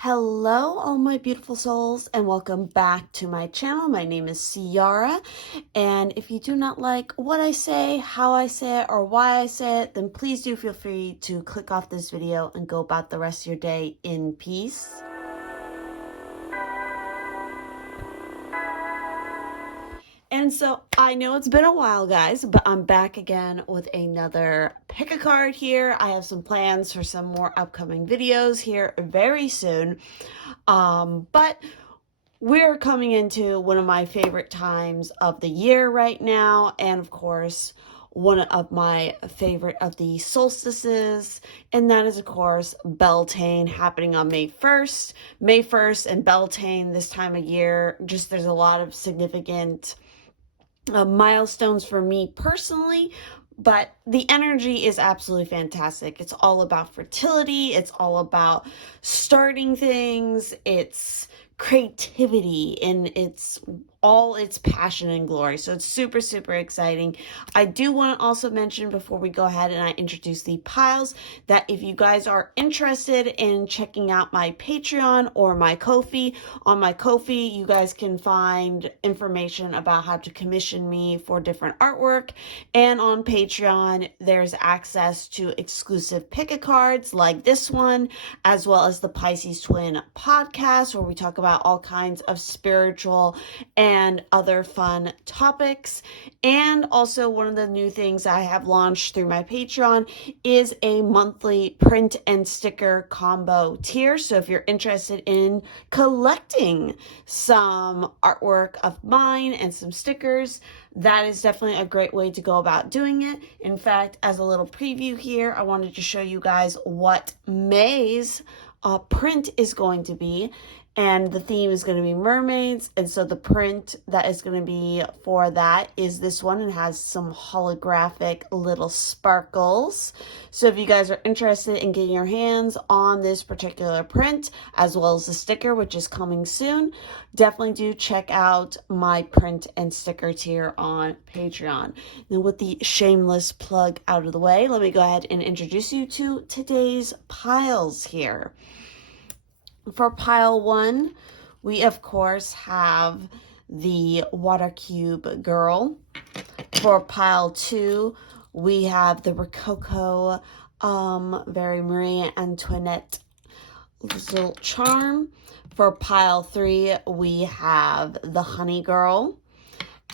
Hello, all my beautiful souls, and welcome back to my channel. My name is Ciarra, and if you do not like what I say, how I say it, or why I say it, then please do feel free to click off this video and go about the rest of your day in peace. And so I know it's been a while, guys, but I'm back again with another pick a card here. I have some plans for some more upcoming videos here very soon. But we're coming into one of my favorite times of the year right now. And of course, one of my favorite of the solstices, and that is, of course, Beltane, happening on May 1st. May 1st and Beltane this time of year, just there's a lot of significant milestones for me personally, but the energy is absolutely fantastic. It's all about fertility. It's all about starting things. It's creativity and it's all its passion and glory. So it's super, super exciting. I do want to also mention before we go ahead and I introduce the piles that if you guys are interested in checking out my Patreon or my Ko-fi, on my Ko-fi you guys can find information about how to commission me for different artwork, and on Patreon there's access to exclusive pick-a-cards like this one, as well as the Pisces Twin podcast where we talk about all kinds of spiritual and other fun topics. And also one of the new things I have launched through my Patreon is a monthly print and sticker combo tier. So if you're interested in collecting some artwork of mine and some stickers, that is definitely a great way to go about doing it. In fact, as a little preview here, I wanted to show you guys what May's print is going to be. And the theme is going to be mermaids. And so the print that is going to be for that is this one. It has some holographic little sparkles. So if you guys are interested in getting your hands on this particular print, as well as the sticker, which is coming soon, definitely do check out my print and sticker tier on Patreon. Now, with the shameless plug out of the way, let me go ahead and introduce you to today's piles here. For pile 1, we of course have the Water Cube Girl. For pile 2, we have the Rococo, very Marie Antoinette little charm. For pile 3, we have the Honey Girl.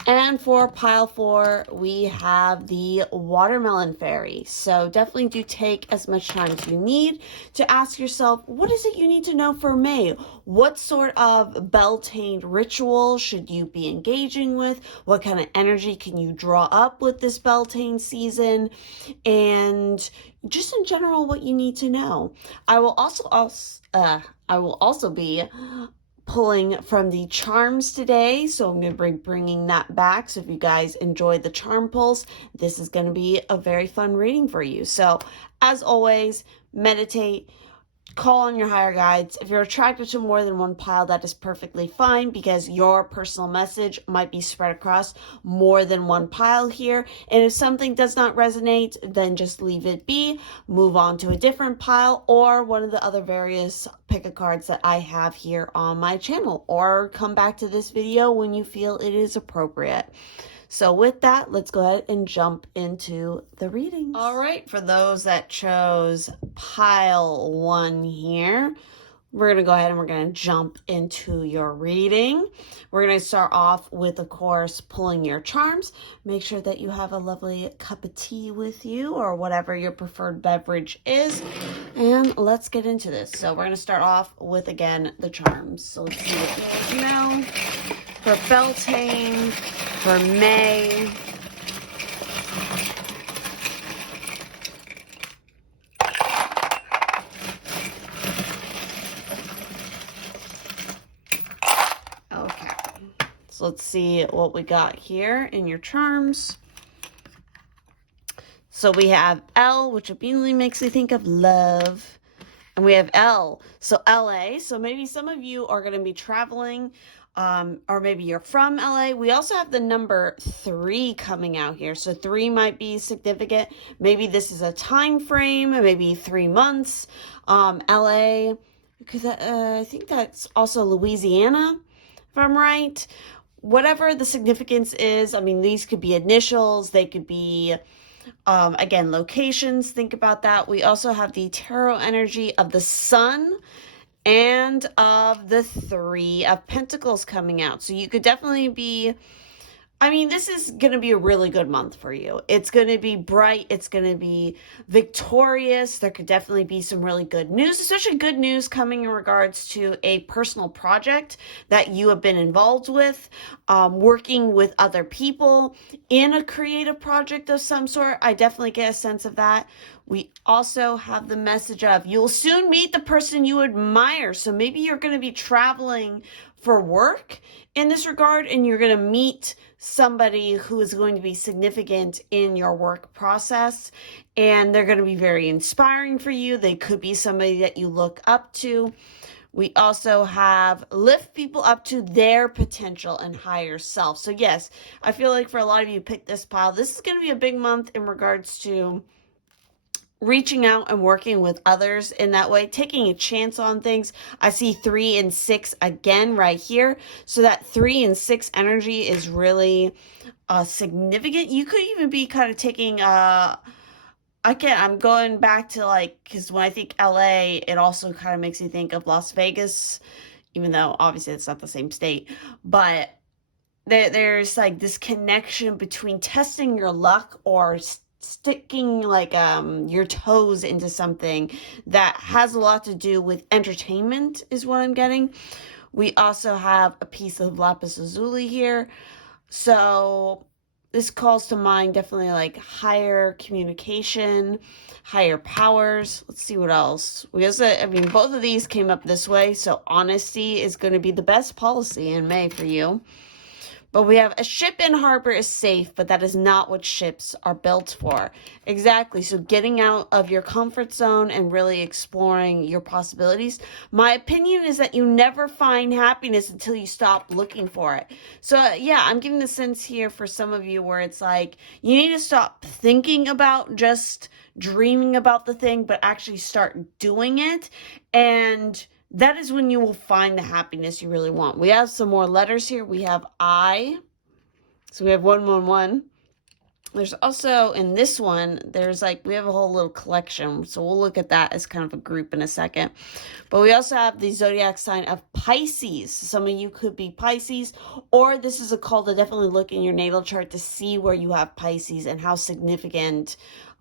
And for pile 4, we have the Watermelon Fairy. So definitely do take as much time as you need to ask yourself, what is it you need to know for May? What sort of Beltane ritual should you be engaging with? What kind of energy can you draw up with this Beltane season? And just in general, what you need to know. I will also be pulling from the charms today, so I'm going to be bringing that back. So if you guys enjoyed the charm pulls, this is going to be a very fun reading for you. So as always, meditate, call on your higher guides. If you're attracted to more than one pile, that is perfectly fine, because your personal message might be spread across more than one pile here. And if something does not resonate, then just leave it be, move on to a different pile or one of the other various pick-a-cards that I have here on my channel, or come back to this video when you feel it is appropriate. So with that, let's go ahead and jump into the readings. All right, for those that chose pile 1 here, we're going to go ahead and we're going to jump into your reading. We're going to start off with, of course, pulling your charms. Make sure that you have a lovely cup of tea with you or whatever your preferred beverage is. And let's get into this. So we're going to start off with, again, the charms. So let's see what you guys know. For Beltane, for May, okay, so let's see what we got here in your charms. So we have L, which immediately makes me think of love. And we have L, so LA. So maybe some of you are going to be traveling, or maybe you're from LA. We also have the number 3 coming out here. So 3 might be significant. Maybe this is a time frame, maybe 3 months. LA because I think that's also Louisiana, if I'm right. Whatever the significance is, I mean, these could be initials, they could be, again, locations. Think about that. We also have the tarot energy of the sun and of the Three of Pentacles coming out. So you could definitely be, I mean, this is going to be a really good month for you. It's going to be bright. It's going to be victorious. There could definitely be some really good news, especially good news coming in regards to a personal project that you have been involved with, working with other people in a creative project of some sort. I definitely get a sense of that. We also have the message of you'll soon meet the person you admire. So maybe you're going to be traveling for work in this regard, and you're going to meet somebody who is going to be significant in your work process, and they're going to be very inspiring for you. They could be somebody that you look up to. We also have lift people up to their potential and higher self. So yes, I feel like for a lot of you picked this pile, this is going to be a big month in regards to reaching out and working with others in that way, taking a chance on things. I see 3 and 6 again right here. So that 3 and 6 energy is really significant. You could even be kind of taking I'm going back to like, because when I think LA, it also kind of makes me think of Las Vegas, even though obviously it's not the same state. But there's like this connection between testing your luck or sticking like your toes into something that has a lot to do with entertainment is what I'm getting. We also have a piece of lapis lazuli here. So this calls to mind definitely like higher communication, higher powers. Let's see what else. We also, I mean, both of these came up this way. So honesty is going to be the best policy in May for you. But we have a ship in harbor is safe, but that is not what ships are built for. Exactly. So getting out of your comfort zone and really exploring your possibilities. My opinion is that you never find happiness until you stop looking for it. So yeah, I'm giving the sense here for some of you where it's like you need to stop thinking about just dreaming about the thing, but actually start doing it. And that is when you will find the happiness you really want. We have some more letters here. We have I. So we have 111. There's also, in this one, there's like, we have a whole little collection. So we'll look at that as kind of a group in a second. But we also have the zodiac sign of Pisces. Some of you could be Pisces, or this is a call to definitely look in your natal chart to see where you have Pisces and how significant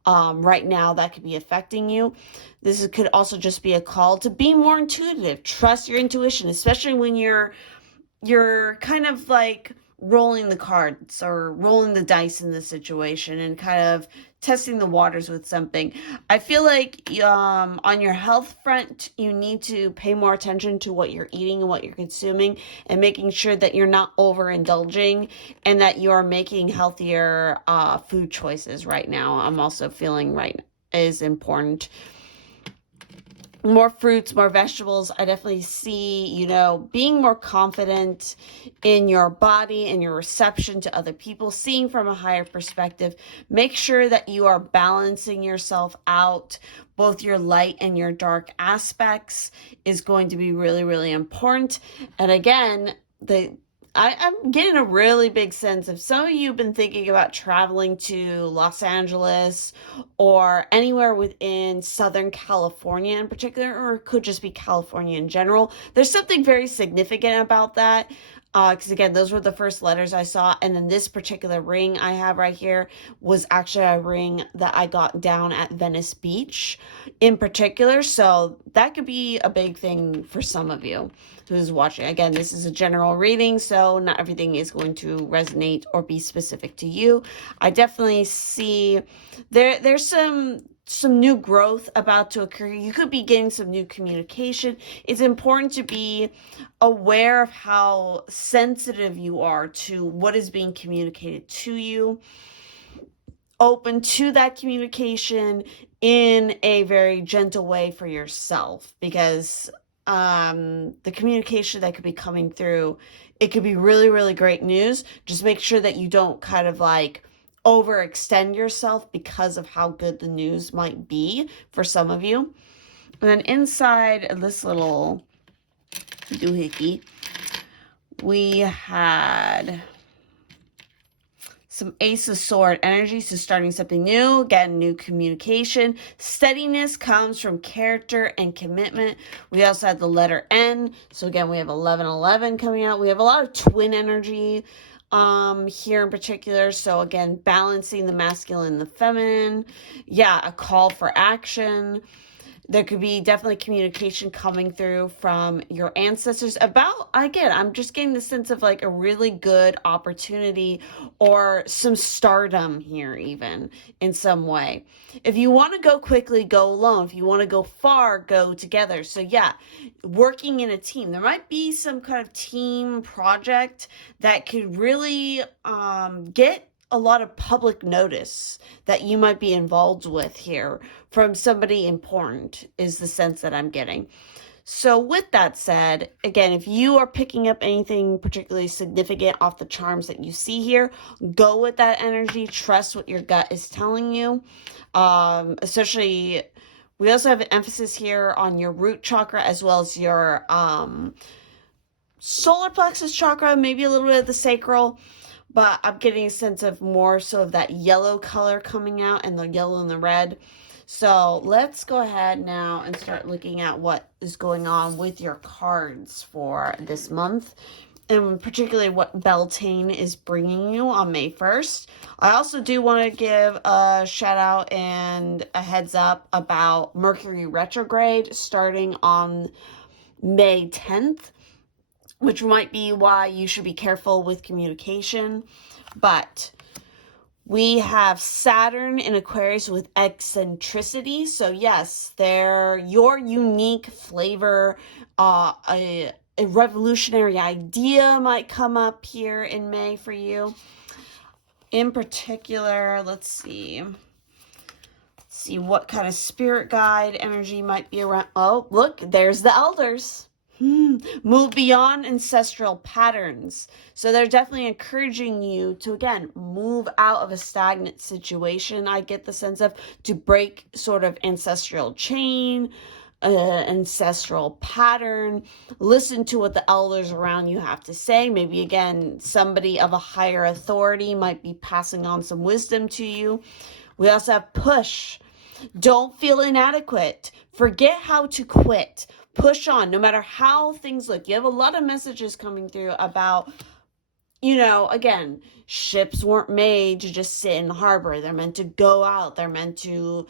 right now that could be affecting you. This could also just be a call to be more intuitive. Trust your intuition, especially when you're kind of like rolling the cards or rolling the dice in the situation and kind of testing the waters with something. I feel like on your health front, you need to pay more attention to what you're eating and what you're consuming and making sure that you're not overindulging and that you are making healthier food choices right now. I'm also feeling right is important. More fruits, more vegetables. I definitely see, being more confident in your body and your reception to other people, seeing from a higher perspective. Make sure that you are balancing yourself out. Both your light and your dark aspects is going to be really, really important. And again, I'm getting a really big sense of some of you have been thinking about traveling to Los Angeles or anywhere within Southern California in particular, or it could just be California in general. There's something very significant about that. Because again, those were the first letters I saw. And then this particular ring I have right here was actually a ring that I got down at Venice Beach in particular. So that could be a big thing for some of you who's watching. Again, this is a general reading, so not everything is going to resonate or be specific to you. I definitely see there's some new growth about to occur. You could be getting some new communication. It's important to be aware of how sensitive you are to what is being communicated to you. Open to that communication in a very gentle way for yourself, because the communication that could be coming through, it could be really, really great news. Just make sure that you don't kind of like overextend yourself because of how good the news might be for some of you. And then inside of this little doohickey, we had some Ace of Sword energy, so starting something new, again, new communication. Steadiness comes from character and commitment. We also had the letter N, so again, we have 1111 coming out. We have a lot of twin energy here in particular, so again, balancing the masculine and the feminine. Yeah, a call for action. There could be definitely communication coming through from your ancestors about, again, I'm just getting the sense of like a really good opportunity or some stardom here even in some way. If you want to go quickly, go alone. If you want to go far, go together. So yeah, working in a team. There might be some kind of team project that could really get a lot of public notice that you might be involved with here from somebody important is the sense that I'm getting. So with that said, again, if you are picking up anything particularly significant off the charms that you see here, go with that energy. Trust what your gut is telling you. Especially, we also have an emphasis here on your root chakra as well as your solar plexus chakra, maybe a little bit of the sacral. But I'm getting a sense of more so of that yellow color coming out and the yellow and the red. So let's go ahead now and start looking at what is going on with your cards for this month. And particularly what Beltane is bringing you on May 1st. I also do want to give a shout out and a heads up about Mercury retrograde starting on May 10th. Which might be why you should be careful with communication. But we have Saturn in Aquarius with eccentricity. So yes, they're your unique flavor. A revolutionary idea might come up here in May for you. In particular, let's see what kind of spirit guide energy might be around. Oh, look, there's the elders. Move beyond ancestral patterns. So they're definitely encouraging you to, again, move out of a stagnant situation. I get the sense of to break sort of ancestral chain, ancestral pattern. Listen to what the elders around you have to say. Maybe, again, somebody of a higher authority might be passing on some wisdom to you. We also have push. Don't feel inadequate. Forget how to quit. Push on, no matter how things look. You have a lot of messages coming through about, again, ships weren't made to just sit in the harbor. They're meant to go out. They're meant to,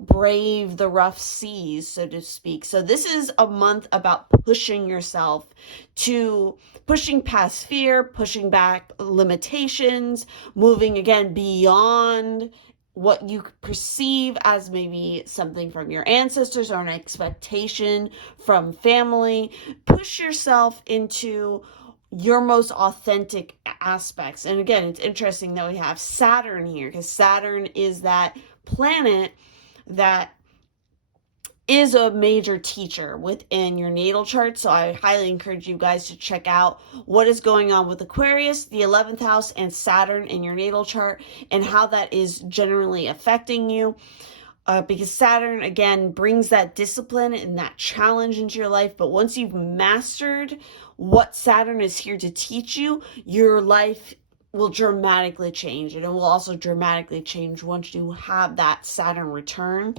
brave the rough seas, so to speak. So this is a month about pushing yourself to pushing past fear, pushing back limitations, moving again beyond what you perceive as maybe something from your ancestors or an expectation from family. Push yourself into your most authentic aspects. And again, it's interesting that we have Saturn here because Saturn is that planet that is a major teacher within your natal chart. So I highly encourage you guys to check out what is going on with Aquarius, the 11th house, and Saturn in your natal chart and how that is generally affecting you. Because Saturn, again, brings that discipline and that challenge into your life. But once you've mastered what Saturn is here to teach you, your life will dramatically change. And it will also dramatically change once you have that Saturn return.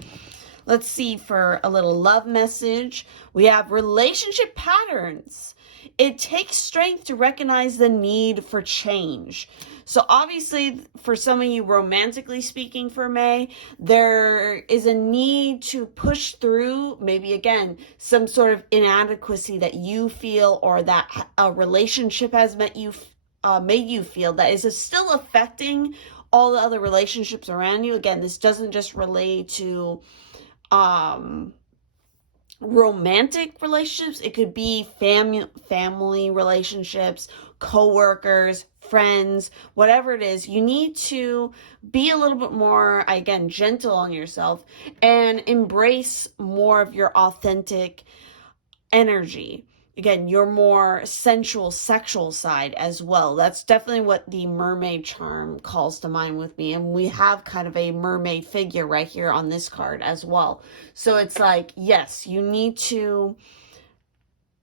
Let's see for a little love message. We have relationship patterns. It takes strength to recognize the need for change. So obviously, for some of you, romantically speaking for May, there is a need to push through, maybe again, some sort of inadequacy that you feel or that a relationship has made you feel that is still affecting all the other relationships around you. Again, this doesn't just relate to romantic relationships. It could be family relationships, co-workers, friends, whatever it is. You need to be a little bit more, again, gentle on yourself and embrace more of your authentic energy. again, your more sensual, sexual side as well. That's definitely what the mermaid charm calls to mind with me. And we have kind of a mermaid figure right here on this card as well. So it's like, yes, you need to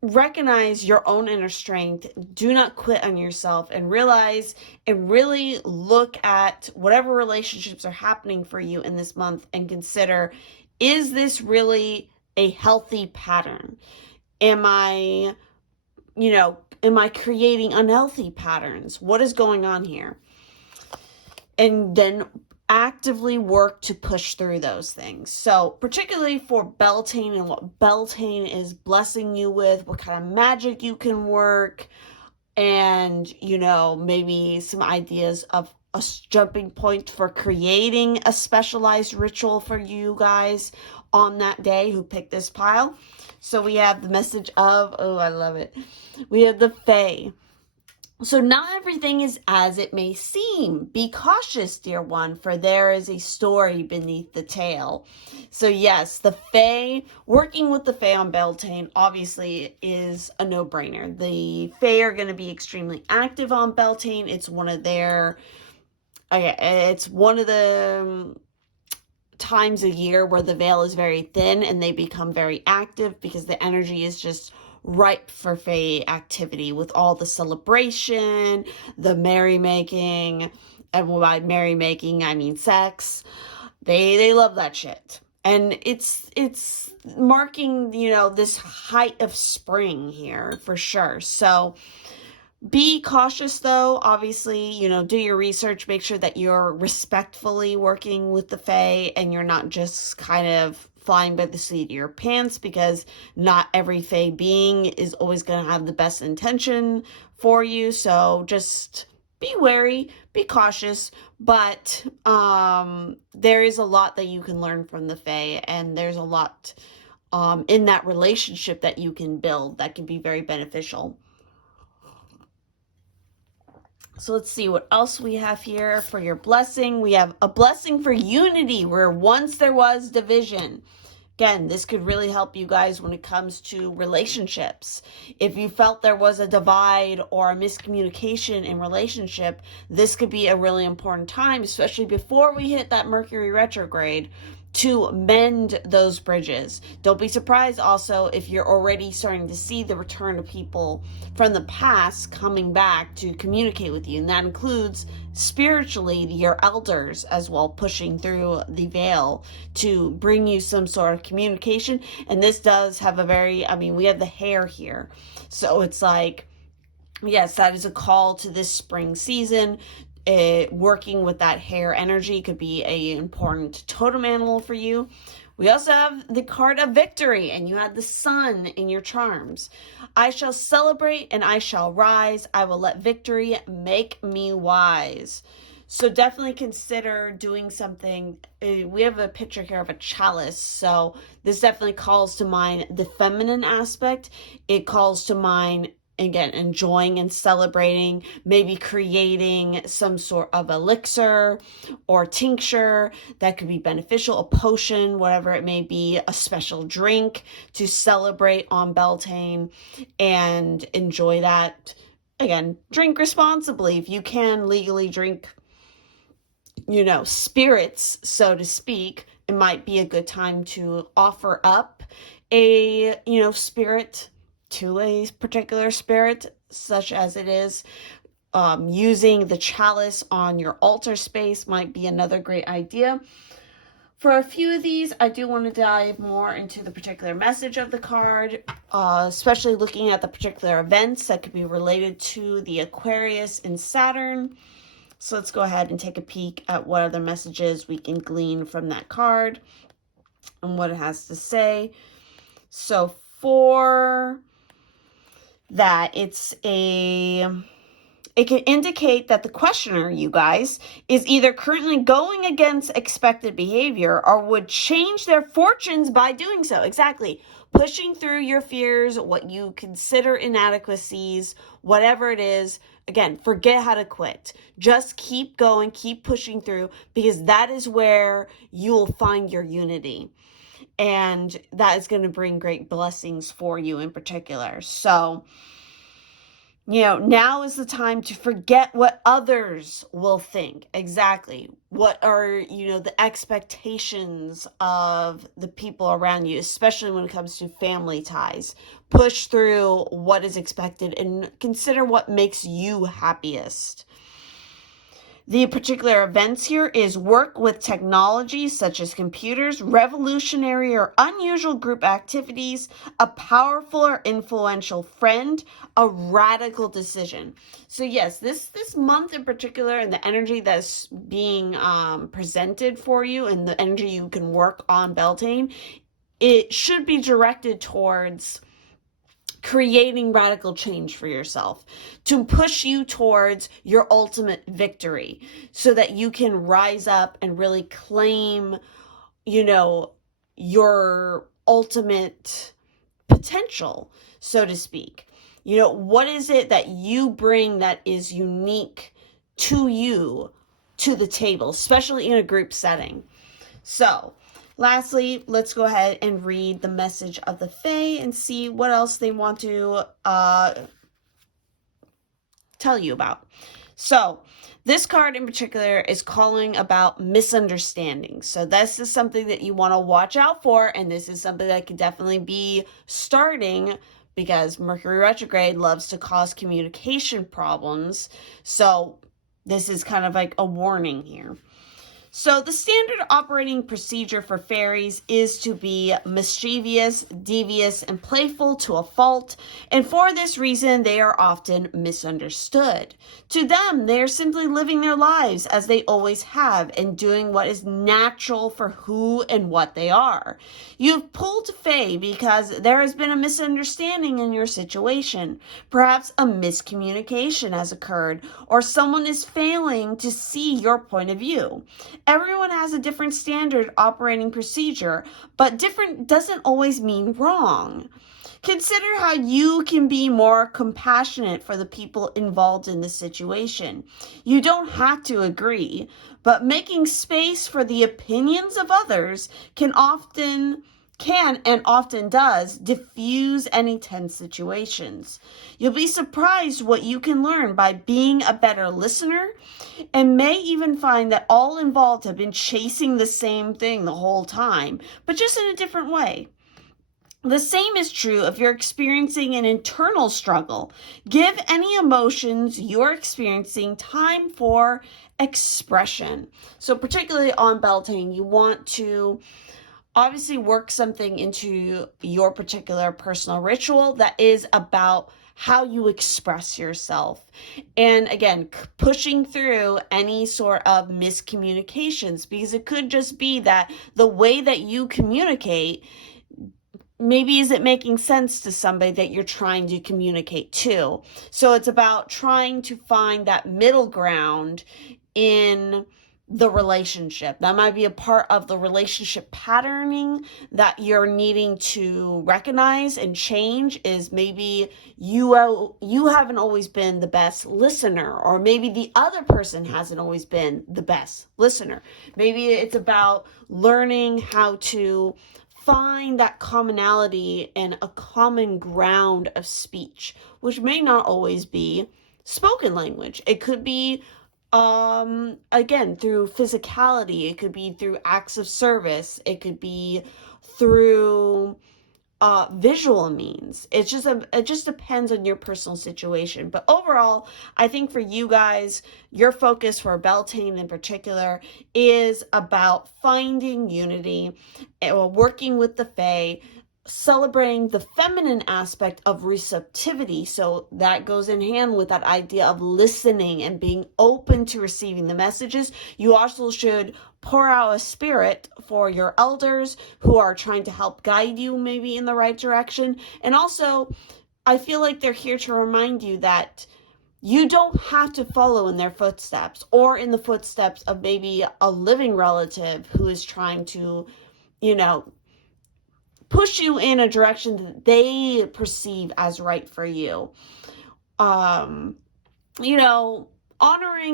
recognize your own inner strength. Do not quit on yourself, and realize and really look at whatever relationships are happening for you in this month and consider, is this really a healthy pattern? Am I creating unhealthy patterns? What is going on here? And then actively work to push through those things. So particularly for Beltane and what Beltane is blessing you with, what kind of magic you can work, and, maybe some ideas of a jumping point for creating a specialized ritual for you guys on that day who picked this pile. So we have the message of, oh, I love it. We have the Fae. So not everything is as it may seem. Be cautious, dear one, for there is a story beneath the tale. So yes, the Fae, working with the Fae on Beltane obviously is a no-brainer. The Fae are going to be extremely active on Beltane. It's one of the times a year where the veil is very thin and they become very active because the energy is just ripe for Fae activity with all the celebration, the merrymaking, and by merrymaking I mean sex. They love that shit. And it's marking, this height of spring here for sure. So be cautious though, obviously, do your research, make sure that you're respectfully working with the Fae and you're not just kind of flying by the seat of your pants, because not every Fae being is always going to have the best intention for you. So just be wary, be cautious, but there is a lot that you can learn from the Fae, and there's a lot in that relationship that you can build that can be very beneficial. So let's see what else we have here for your blessing. We have a blessing for unity where once there was division. Again, this could really help you guys when it comes to relationships. If you felt there was a divide or a miscommunication in relationship, this could be a really important time, especially before we hit that Mercury retrograde, to mend those bridges. Don't be surprised also if you're already starting to see the return of people from the past coming back to communicate with you. And that includes spiritually your elders as well, pushing through the veil to bring you some sort of communication. And this does have we have the hair here. So it's like, yes, that is a call to this spring season. Working with that hair energy could be an important totem animal for you. We also have the card of victory, and you had the sun in your charms. I shall celebrate and I shall rise. I will let victory make me wise. So definitely consider doing something. We have a picture here of a chalice. So this definitely calls to mind the feminine aspect. It calls to mind, again, enjoying and celebrating, maybe creating some sort of elixir or tincture that could be beneficial, a potion, whatever it may be, a special drink to celebrate on Beltane and enjoy that. Again, drink responsibly. If you can legally drink, spirits, so to speak, it might be a good time to offer up a, spirit to a particular spirit, such as it is. Using the chalice on your altar space might be another great idea. For a few of these, I do want to dive more into the particular message of the card, especially looking at the particular events that could be related to the Aquarius and Saturn. So let's go ahead and take a peek at what other messages we can glean from that card and what it has to say. So for that, it can indicate that the questioner, you guys, is either currently going against expected behavior or would change their fortunes by doing so. Exactly. Pushing through your fears, what you consider inadequacies, whatever it is. Again, forget how to quit. Just keep going, keep pushing through, because that is where you will find your unity. and that is going to bring great blessings for you in particular. So, now is the time to forget what others will think. Exactly. What are, the expectations of the people around you, especially when it comes to family ties. Push through what is expected and consider what makes you happiest. The particular events here is work with technology such as computers, revolutionary or unusual group activities, a powerful or influential friend, a radical decision. So yes, this month in particular, and the energy that's being presented for you and the energy you can work on Beltane, it should be directed towards creating radical change for yourself to push you towards your ultimate victory so that you can rise up and really claim, your ultimate potential, so to speak. What is it that you bring that is unique to you to the table, especially in a group setting? So, lastly, let's go ahead and read the message of the Fae and see what else they want to tell you about. So, this card in particular is calling about misunderstandings. So this is something that you want to watch out for, and this is something that could definitely be starting because Mercury retrograde loves to cause communication problems. So this is kind of like a warning here. So the standard operating procedure for fairies is to be mischievous, devious, and playful to a fault, and for this reason they are often misunderstood. To them, they are simply living their lives as they always have and doing what is natural for who and what they are. You've pulled Fae because there has been a misunderstanding in your situation. Perhaps a miscommunication has occurred, or someone is failing to see your point of view. Everyone has a different standard operating procedure, but different doesn't always mean wrong. Consider how you can be more compassionate for the people involved in the situation. You don't have to agree, but making space for the opinions of others can and often does diffuse any tense situations. You'll be surprised what you can learn by being a better listener, and may even find that all involved have been chasing the same thing the whole time, but just in a different way. The same is true if you're experiencing an internal struggle. Give any emotions you're experiencing time for expression. So particularly on Beltane, you want to obviously work something into your particular personal ritual that is about how you express yourself. And again, pushing through any sort of miscommunications, because it could just be that the way that you communicate maybe isn't making sense to somebody that you're trying to communicate to. So it's about trying to find that middle ground in the relationship. That might be a part of the relationship patterning that you're needing to recognize and change. Is maybe you haven't always been the best listener, or maybe the other person hasn't always been the best listener. Maybe it's about learning how to find that commonality and a common ground of speech, which may not always be spoken language. It could be again, through physicality. It could be through acts of service. It could be through visual means. It just depends on your personal situation. But overall, I think for you guys, your focus for Beltane in particular is about finding unity, working with the Fae, celebrating the feminine aspect of receptivity. So that goes in hand with that idea of listening and being open to receiving the messages. You also should pour out a spirit for your elders who are trying to help guide you maybe in the right direction. And also, I feel like they're here to remind you that you don't have to follow in their footsteps, or in the footsteps of maybe a living relative who is trying to, push you in a direction that they perceive as right for you. Honoring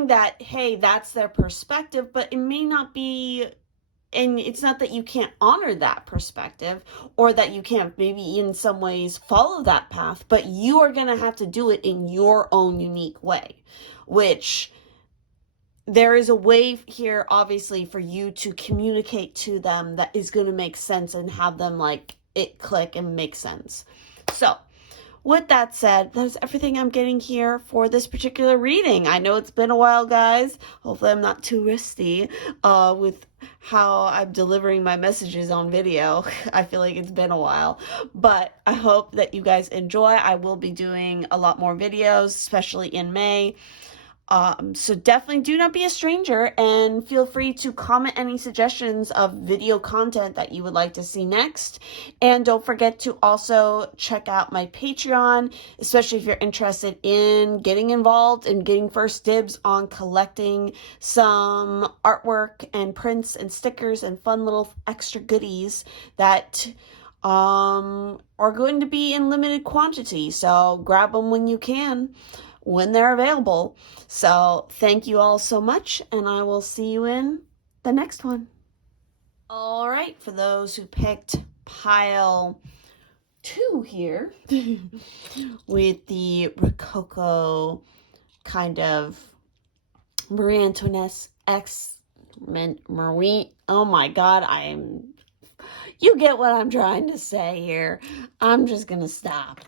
that, hey, that's their perspective, but it may not be and it's not that you can't honor that perspective or that you can't maybe in some ways follow that path, but you are going to have to do it in your own unique way, which there is a way here, obviously, for you to communicate to them that is going to make sense and have them like it click and make sense. So with that said, that's everything I'm getting here for this particular reading. I know it's been a while, guys. Hopefully I'm not too rusty with how I'm delivering my messages on video. I feel like it's been a while, but I hope that you guys enjoy. I will be doing a lot more videos, especially in May. So definitely do not be a stranger, and feel free to comment any suggestions of video content that you would like to see next. And don't forget to also check out my Patreon, especially if you're interested in getting involved and getting first dibs on collecting some artwork and prints and stickers and fun little extra goodies that are going to be in limited quantity. So grab them when you can, when they're available. So thank you all so much, and I will see you in the next one. All right, for those who picked pile 2 here with the Rococo kind of Marie Antoinette Marie. Oh my God, you get what I'm trying to say here. I'm just gonna stop.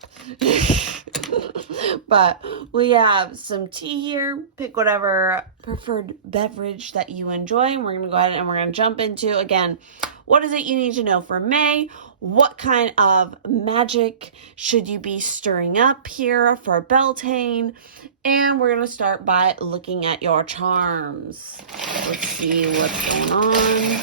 But we have some tea here. Pick whatever preferred beverage that you enjoy. And we're going to go ahead and we're going to jump into, again, what is it you need to know for May? What kind of magic should you be stirring up here for Beltane? And we're going to start by looking at your charms. Let's see what's going on.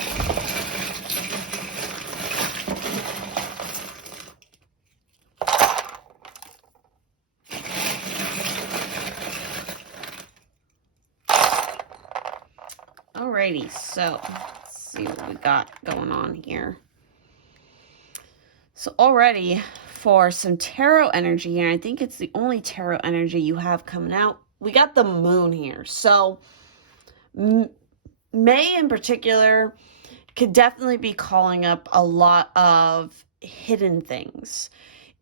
Alrighty, so let's see what we got going on here. So already for some tarot energy, and I think it's the only tarot energy you have coming out, we got the moon here. So May in particular could definitely be calling up a lot of hidden things.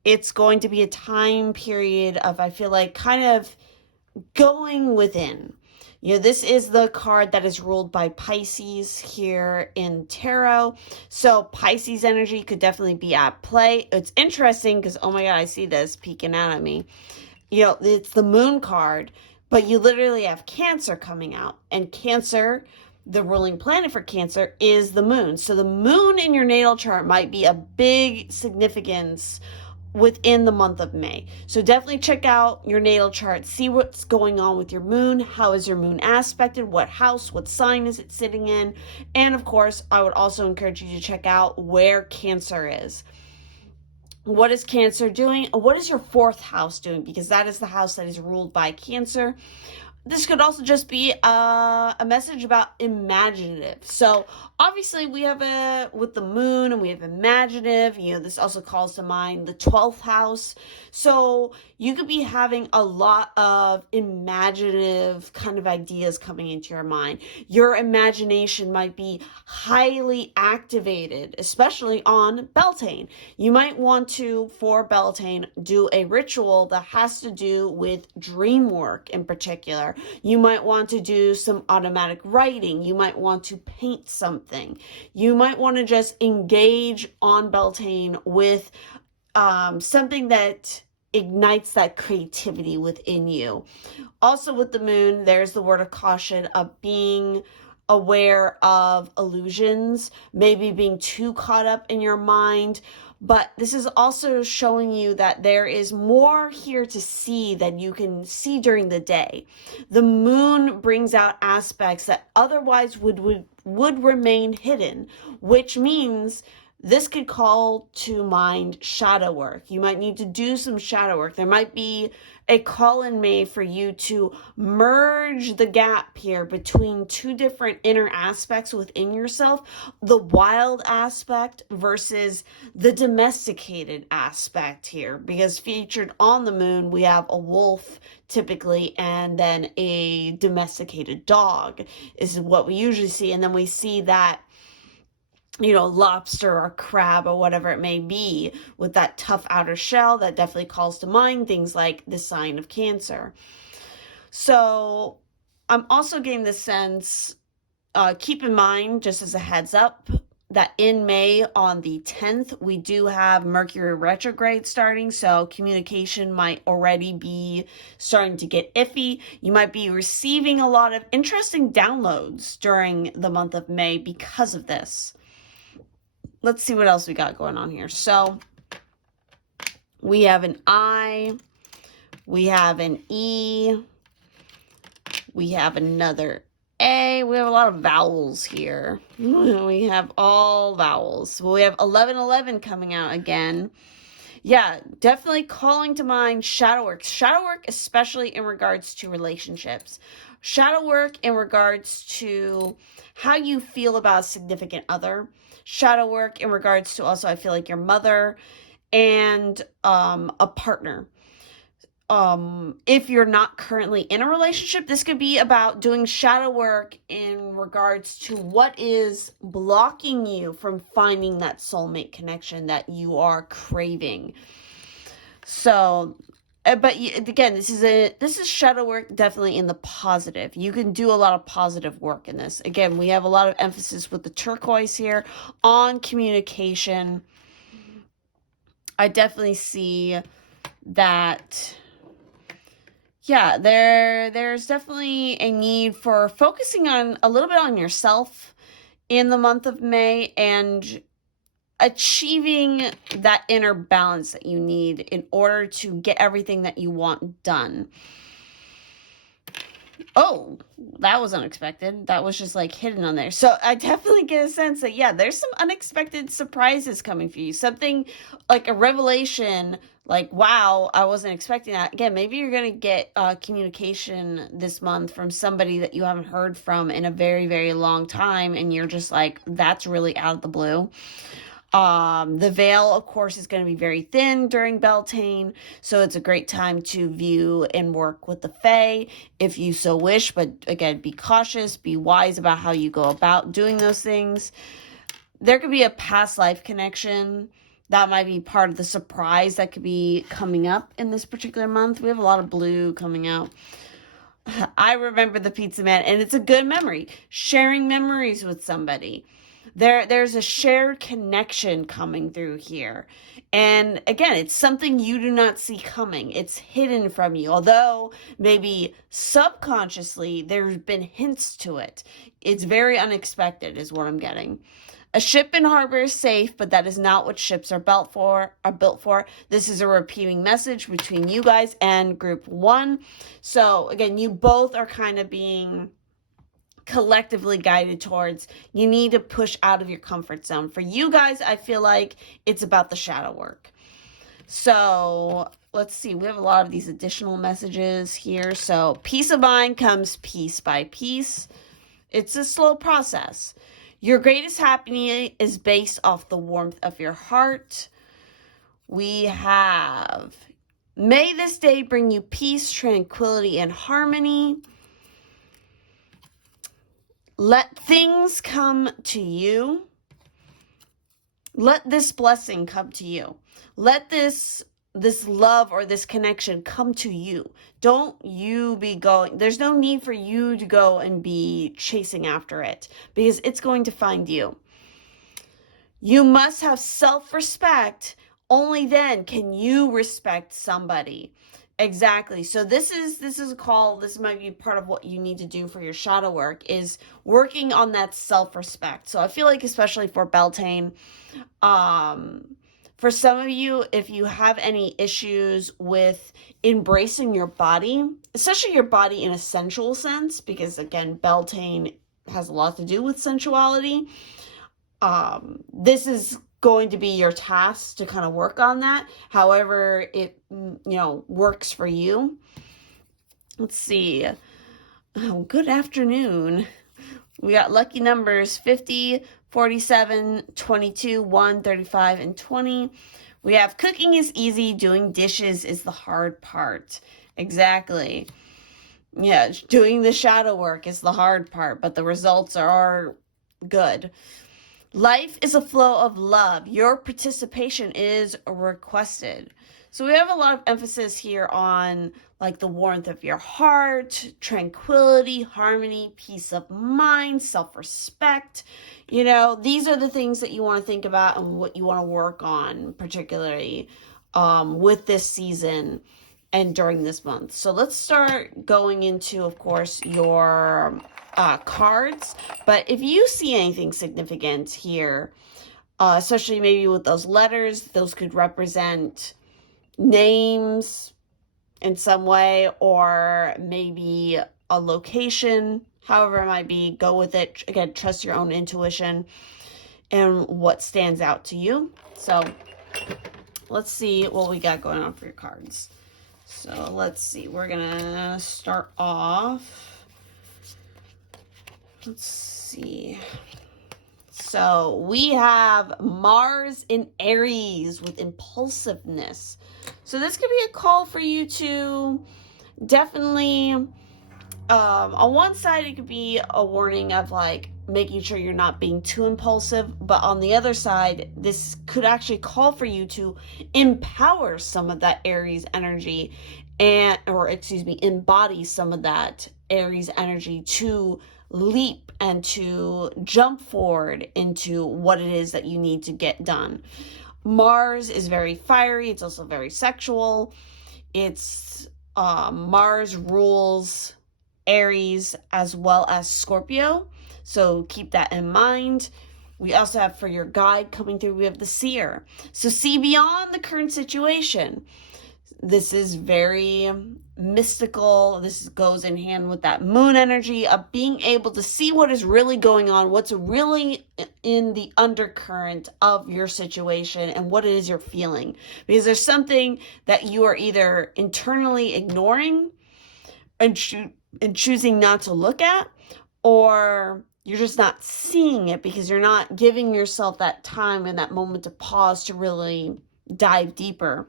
It's going to be a time period of, I feel like, kind of going within. You know, this is the card that is ruled by Pisces here in tarot. So Pisces energy could definitely be at play. It's interesting because, oh my God, I see this peeking out at me. You know, it's the moon card, but you literally have Cancer coming out. And Cancer, the ruling planet for Cancer, is the moon. So the moon in your natal chart might be a big significance within the month of May. So definitely check out your natal chart, see what's going on with your moon. How is your moon aspected? What house, what sign is it sitting in? And of course, I would also encourage you to check out where Cancer is. What is Cancer doing? What is your 4th house doing? Because that is the house that is ruled by Cancer. This could also just be a message about imaginative. So obviously we have with the moon, and we have imaginative, you know, this also calls to mind the 12th house. So you could be having a lot of imaginative kind of ideas coming into your mind. Your imagination might be highly activated, especially on Beltane. You might want to, for Beltane, do a ritual that has to do with dream work in particular. You might want to do some automatic writing. You might want to paint something. You might want to just engage on Beltane with something that ignites that creativity within you. Also with the moon, there's the word of caution of being aware of illusions, maybe being too caught up in your mind. But this is also showing you that there is more here to see than you can see during the day. The moon brings out aspects that otherwise would remain hidden, which means this could call to mind shadow work. You might need to do some shadow work. There might be a call in May for you to merge the gap here between 2 different inner aspects within yourself, the wild aspect versus the domesticated aspect here. Because featured on the moon, we have a wolf typically, and then a domesticated dog is what we usually see. And then we see that lobster or crab or whatever it may be, with that tough outer shell, that definitely calls to mind things like the sign of Cancer. So I'm also getting the sense, keep in mind, just as a heads up, that in May on the 10th, we do have Mercury retrograde starting, so communication might already be starting to get iffy. You might be receiving a lot of interesting downloads during the month of May because of this. Let's see what else we got going on here. So we have an I, we have an E, we have another A. We have a lot of vowels here. We have all vowels. We have 1111 coming out again. Yeah, definitely calling to mind shadow work. Shadow work, especially in regards to relationships. Shadow work in regards to how you feel about a significant other. Shadow work in regards to also, I feel like, your mother and a partner. If you're not currently in a relationship, this could be about doing shadow work in regards to what is blocking you from finding that soulmate connection that you are craving. So, but again, this is shadow work definitely in the positive. You can do a lot of positive work in this. Again, we have a lot of emphasis with the turquoise here on communication. I definitely see that. Yeah, there's definitely a need for focusing on a little bit on yourself in the month of May and achieving that inner balance that you need in order to get everything that you want done. Oh, that was unexpected. That was just like hidden on there. So I definitely get a sense that, yeah, there's some unexpected surprises coming for you. Something like a revelation, like, wow, I wasn't expecting that. Again, maybe you're going to get communication this month from somebody that you haven't heard from in a very, very long time. And you're just like, that's really out of the blue. The veil, of course, is going to be very thin during Beltane, so it's a great time to view and work with the Fae if you so wish, but again, be cautious, be wise about how you go about doing those things. There could be a past life connection that might be part of the surprise that could be coming up in this particular month. We have a lot of blue coming out. I remember the pizza man, and it's a good memory. Sharing memories with somebody. There's a shared connection coming through here. And again, it's something you do not see coming. It's hidden from you. Although maybe subconsciously there's been hints to it. It's very unexpected is what I'm getting. A ship in harbor is safe, but that is not what ships are built for. This is a repeating message between you guys and group 1. So again, you both are kind of being collectively guided towards, you need to push out of your comfort zone. For you guys, I feel like it's about the shadow work. So let's see, we have a lot of these additional messages here. So peace of mind comes piece by piece. It's a slow process. Your greatest happiness is based off the warmth of your heart. We have, may this day bring you peace, tranquility, and harmony. Let things come to you. Let this blessing come to you. Let this love or this connection come to you. Don't you be going, there's no need for you to go and be chasing after it because it's going to find you. You must have self-respect. Only then can you respect somebody. Exactly. So this is a call. This might be part of what you need to do for your shadow work is working on that self-respect. So I feel like especially for Beltane, for some of you, if you have any issues with embracing your body, especially your body in a sensual sense, because again, Beltane has a lot to do with sensuality. This is going to be your task to kind of work on that. However, it, works for you. Let's see. Oh, good afternoon. We got lucky numbers 50, 47, 22, 1, 35, and 20. We have cooking is easy, doing dishes is the hard part. Exactly. Yeah, doing the shadow work is the hard part, but the results are good. Life is a flow of love. Your participation is requested. So we have a lot of emphasis here on like the warmth of your heart, tranquility, harmony, peace of mind, self-respect. You know, these are the things that you want to think about and what you want to work on, particularly with this season and during this month. So let's start going into, of course, your cards. But if you see anything significant here, especially maybe with those letters, those could represent names in some way, or maybe a location, however it might be. Go with it. Again, trust your own intuition and what stands out to you. So let's see what we got going on for your cards. So let's see, we're gonna start off. Let's see. So we have Mars in Aries with impulsiveness. So this could be a call for you to definitely, on one side, it could be a warning of like making sure you're not being too impulsive. But on the other side, this could actually call for you to empower some of that Aries energy embody some of that Aries energy to leap and to jump forward into what it is that you need to get done. Mars is very fiery. It's also very sexual. It's Mars rules Aries as well as Scorpio. So keep that in mind. We also have, for your guide coming through, we have the seer. So see beyond the current situation. This is very mystical. This goes in hand with that moon energy of being able to see what is really going on, what's really in the undercurrent of your situation and what it is you're feeling. Because there's something that you are either internally ignoring and choosing not to look at, or you're just not seeing it because you're not giving yourself that time and that moment to pause to really dive deeper.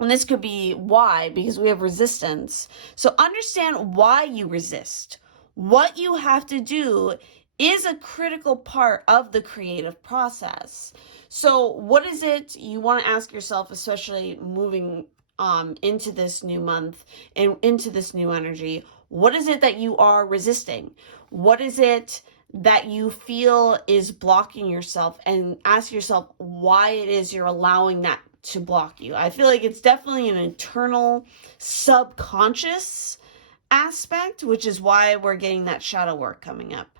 And this could be why, because we have resistance. So understand why you resist. What you have to do is a critical part of the creative process. So what is it you want to ask yourself, especially moving into this new month and into this new energy? What is it that you are resisting? What is it that you feel is blocking yourself? And ask yourself why it is you're allowing that to block you. I feel like it's definitely an internal subconscious aspect, which is why we're getting that shadow work coming up.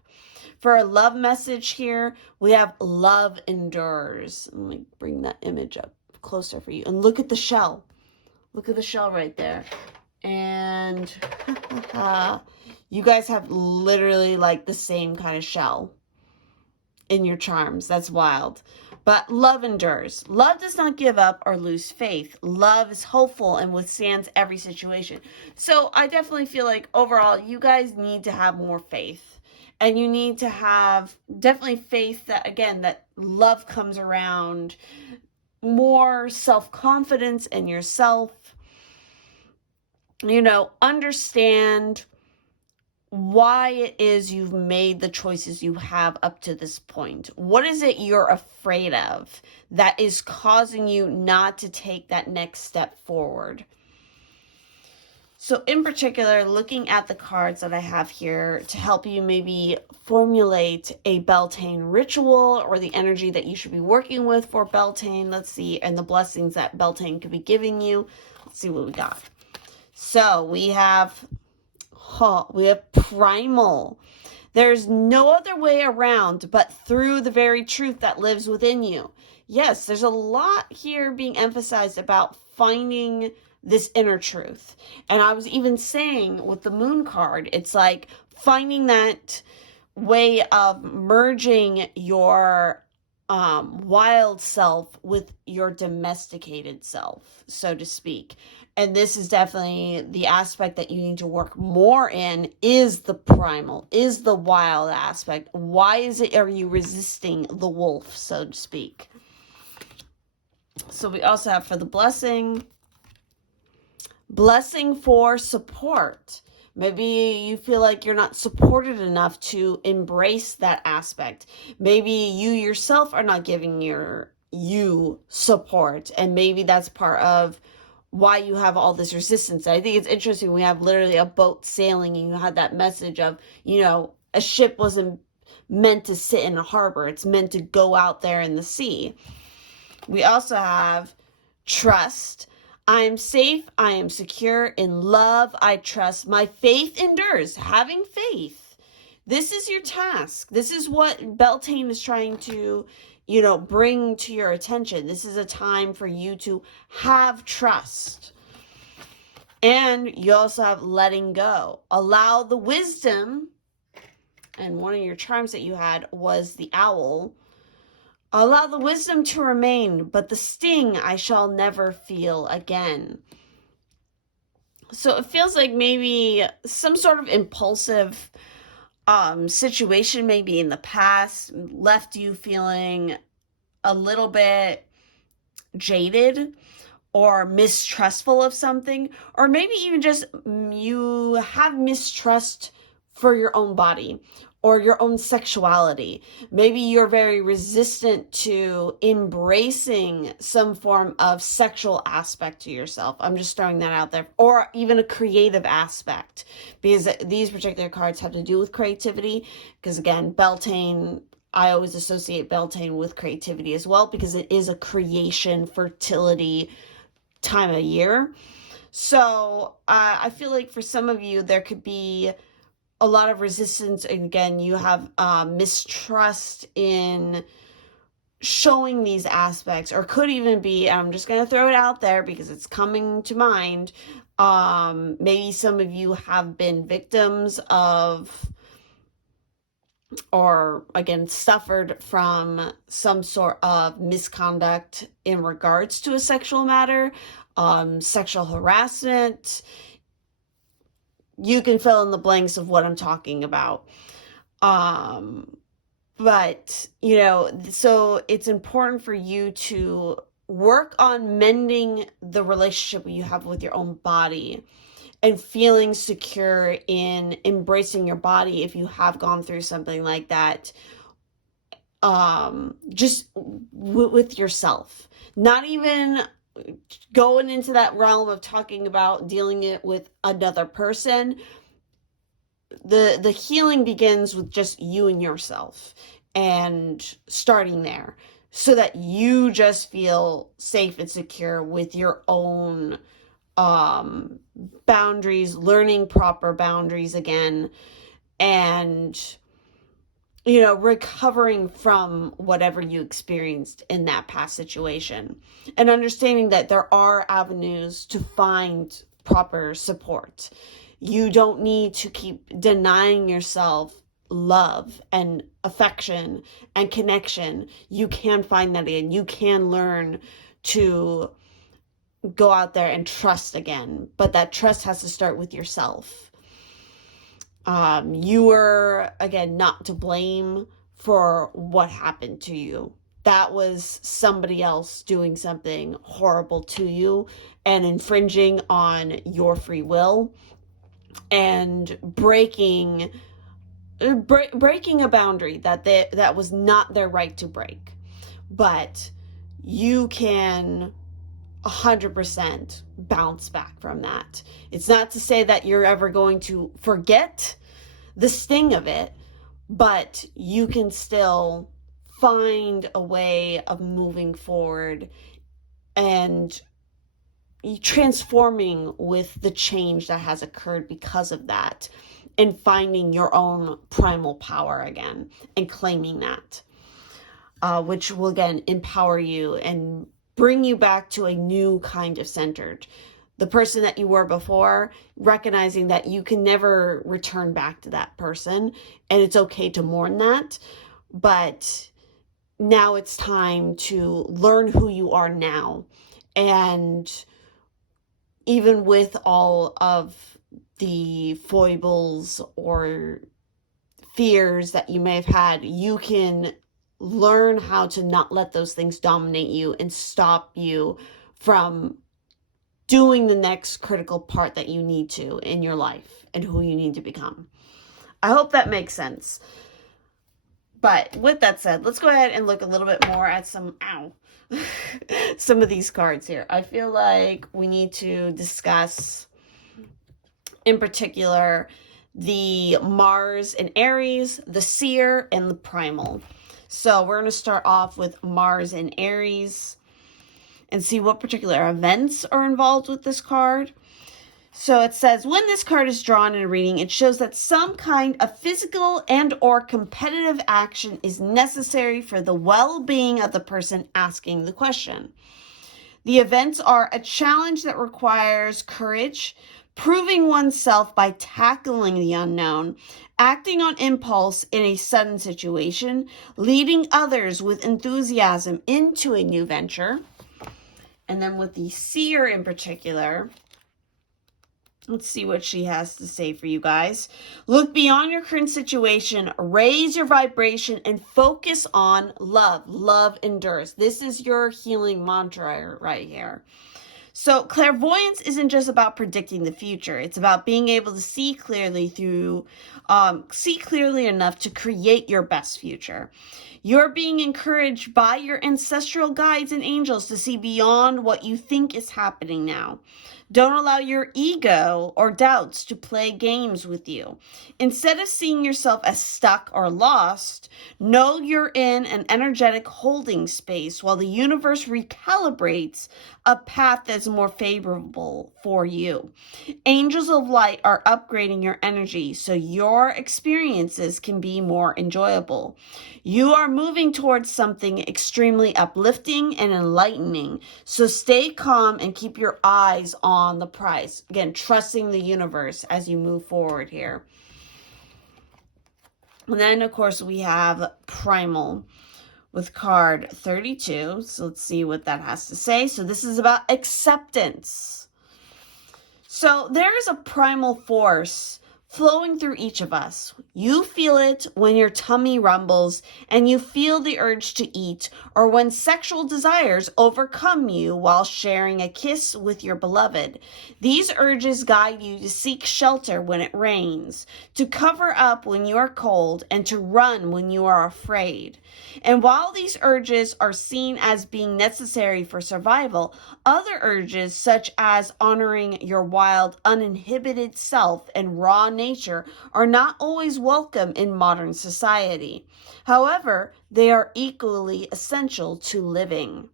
For a love message here, we have love endures. Let me bring that image up closer for you. And look at the shell. Look at the shell right there. And you guys have literally like the same kind of shell in your charms. That's wild. But love endures. Love does not give up or lose faith. Love is hopeful and withstands every situation. So I definitely feel like overall, you guys need to have more faith. And you need to have definitely faith that, again, that love comes around, more self-confidence in yourself. You know, understand why it is you've made the choices you have up to this point. What is it you're afraid of that is causing you not to take that next step forward? So in particular, looking at the cards that I have here to help you maybe formulate a Beltane ritual or the energy that you should be working with for Beltane. Let's see, and the blessings that Beltane could be giving you. Let's see what we got. So we have primal. There's no other way around but through the very truth that lives within you. Yes, there's a lot here being emphasized about finding this inner truth. And I was even saying with the moon card, it's like finding that way of merging your wild self with your domesticated self, so to speak. And this is definitely the aspect that you need to work more in, is the primal, is the wild aspect. Why are you resisting the wolf, so to speak? So we also have for the blessing for support. Maybe you feel like you're not supported enough to embrace that aspect. Maybe you yourself are not giving you support, and maybe that's part of why you have all this resistance. I think it's interesting. We have literally a boat sailing, and you had that message of, a ship wasn't meant to sit in a harbor. It's meant to go out there in the sea. We also have trust. I am safe. I am secure in love. I trust. My faith endures. Having faith. This is your task. This is what Beltane is trying to, bring to your attention. This is a time for you to have trust. And you also have letting go. Allow the wisdom. And one of your charms that you had was the owl. Allow the wisdom to remain, but the sting I shall never feel again. So it feels like maybe some sort of impulsive situation maybe in the past left you feeling a little bit jaded or mistrustful of something, or maybe even just you have mistrust for your own body or your own sexuality. Maybe you're very resistant to embracing some form of sexual aspect to yourself. I'm just throwing that out there. Or even a creative aspect, because these particular cards have to do with creativity. Because again, Beltane, I always associate Beltane with creativity as well, because it is a creation, fertility time of year. So I feel like for some of you, there could be a lot of resistance. Again, you have mistrust in showing these aspects, or could even be, I'm just going to throw it out there because it's coming to mind. Maybe some of you have been victims of, or again, suffered from some sort of misconduct in regards to a sexual matter, sexual harassment. You can fill in the blanks of what I'm talking about. But, so it's important for you to work on mending the relationship you have with your own body and feeling secure in embracing your body if you have gone through something like that. Just with yourself. Not even going into that realm of talking about dealing it with another person. The healing begins with just you and yourself, and starting there so that you just feel safe and secure with your own boundaries, learning proper boundaries again, and recovering from whatever you experienced in that past situation, and understanding that there are avenues to find proper support. You don't need to keep denying yourself love and affection and connection. You can find that again. You can learn to go out there and trust again, but that trust has to start with yourself. You were, again, not to blame for what happened to you. That was somebody else doing something horrible to you and infringing on your free will and breaking a boundary that was not their right to break. But you can 100% bounce back from that. It's not to say that you're ever going to forget the sting of it, but you can still find a way of moving forward and transforming with the change that has occurred because of that, and finding your own primal power again and claiming that, which will again empower you and bring you back to a new kind of centered. The person that you were before, recognizing that you can never return back to that person, and it's okay to mourn that. But now it's time to learn who you are now. And even with all of the foibles or fears that you may have had, you can learn how to not let those things dominate you and stop you from doing the next critical part that you need to in your life and who you need to become. I hope that makes sense. But with that said, let's go ahead and look a little bit more at some of these cards here. I feel like we need to discuss, in particular, the Mars and Aries, the Seer, and the Primal. So we're going to start off with Mars and Aries and see what particular events are involved with this card. So it says, when this card is drawn in a reading, it shows that some kind of physical and or competitive action is necessary for the well-being of the person asking the question. The events are a challenge that requires courage, proving oneself by tackling the unknown, acting on impulse in a sudden situation, leading others with enthusiasm into a new venture. And then with the Seer in particular, let's see what she has to say for you guys. Look beyond your current situation, raise your vibration, and focus on love. Love endures. This is your healing mantra right here. So clairvoyance isn't just about predicting the future. It's about being able to see clearly enough to create your best future. You're being encouraged by your ancestral guides and angels to see beyond what you think is happening now. Don't allow your ego or doubts to play games with you. Instead of seeing yourself as stuck or lost, know you're in an energetic holding space while the universe recalibrates a path that's more favorable for you. Angels of light are upgrading your energy so your experiences can be more enjoyable. You are moving towards something extremely uplifting and enlightening, so stay calm and keep your eyes on the prize. Again, trusting the universe as you move forward here. And then, of course, we have Primal with card 32. So let's see what that has to say. So this is about acceptance. So there is a primal force flowing through each of us. You feel it when your tummy rumbles and you feel the urge to eat, or when sexual desires overcome you while sharing a kiss with your beloved. These urges guide you to seek shelter when it rains, to cover up when you are cold, and to run when you are afraid. And while these urges are seen as being necessary for survival, other urges, such as honoring your wild, uninhibited self and raw nature, are not always welcome in modern society. However, they are equally essential to living.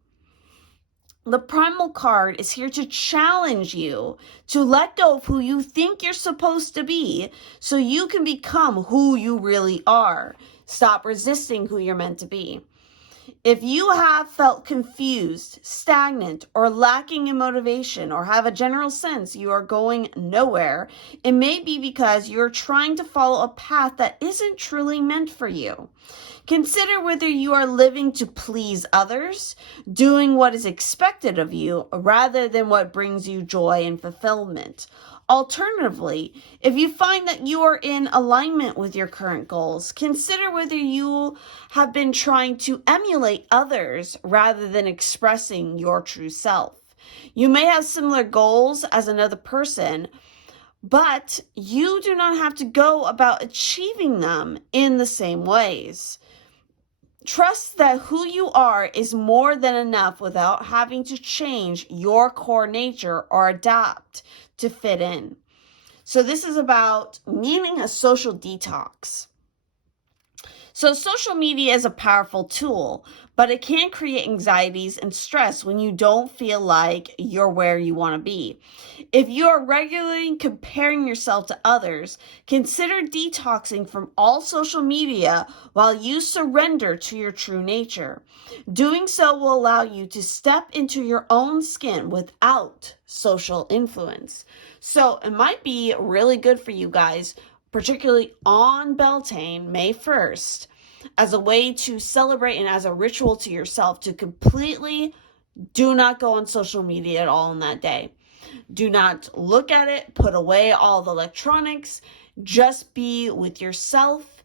The Primal card is here to challenge you to let go of who you think you're supposed to be so you can become who you really are. Stop resisting who you're meant to be. If you have felt confused, stagnant, or lacking in motivation, or have a general sense you are going nowhere, it may be because you're trying to follow a path that isn't truly meant for you. Consider whether you are living to please others, doing what is expected of you, rather than what brings you joy and fulfillment. Alternatively, if you find that you are in alignment with your current goals, consider whether you have been trying to emulate others rather than expressing your true self. You may have similar goals as another person, but you do not have to go about achieving them in the same ways. Trust that who you are is more than enough without having to change your core nature or adapt to fit in. So this is about needing a social detox. So social media is a powerful tool, but it can create anxieties and stress when you don't feel like you're where you want to be. If you are regularly comparing yourself to others, consider detoxing from all social media while you surrender to your true nature. Doing so will allow you to step into your own skin without social influence. So it might be really good for you guys, particularly on Beltane, May 1st, as a way to celebrate and as a ritual to yourself to completely do not go on social media at all on that day. Do not look at it, put away all the electronics, just be with yourself.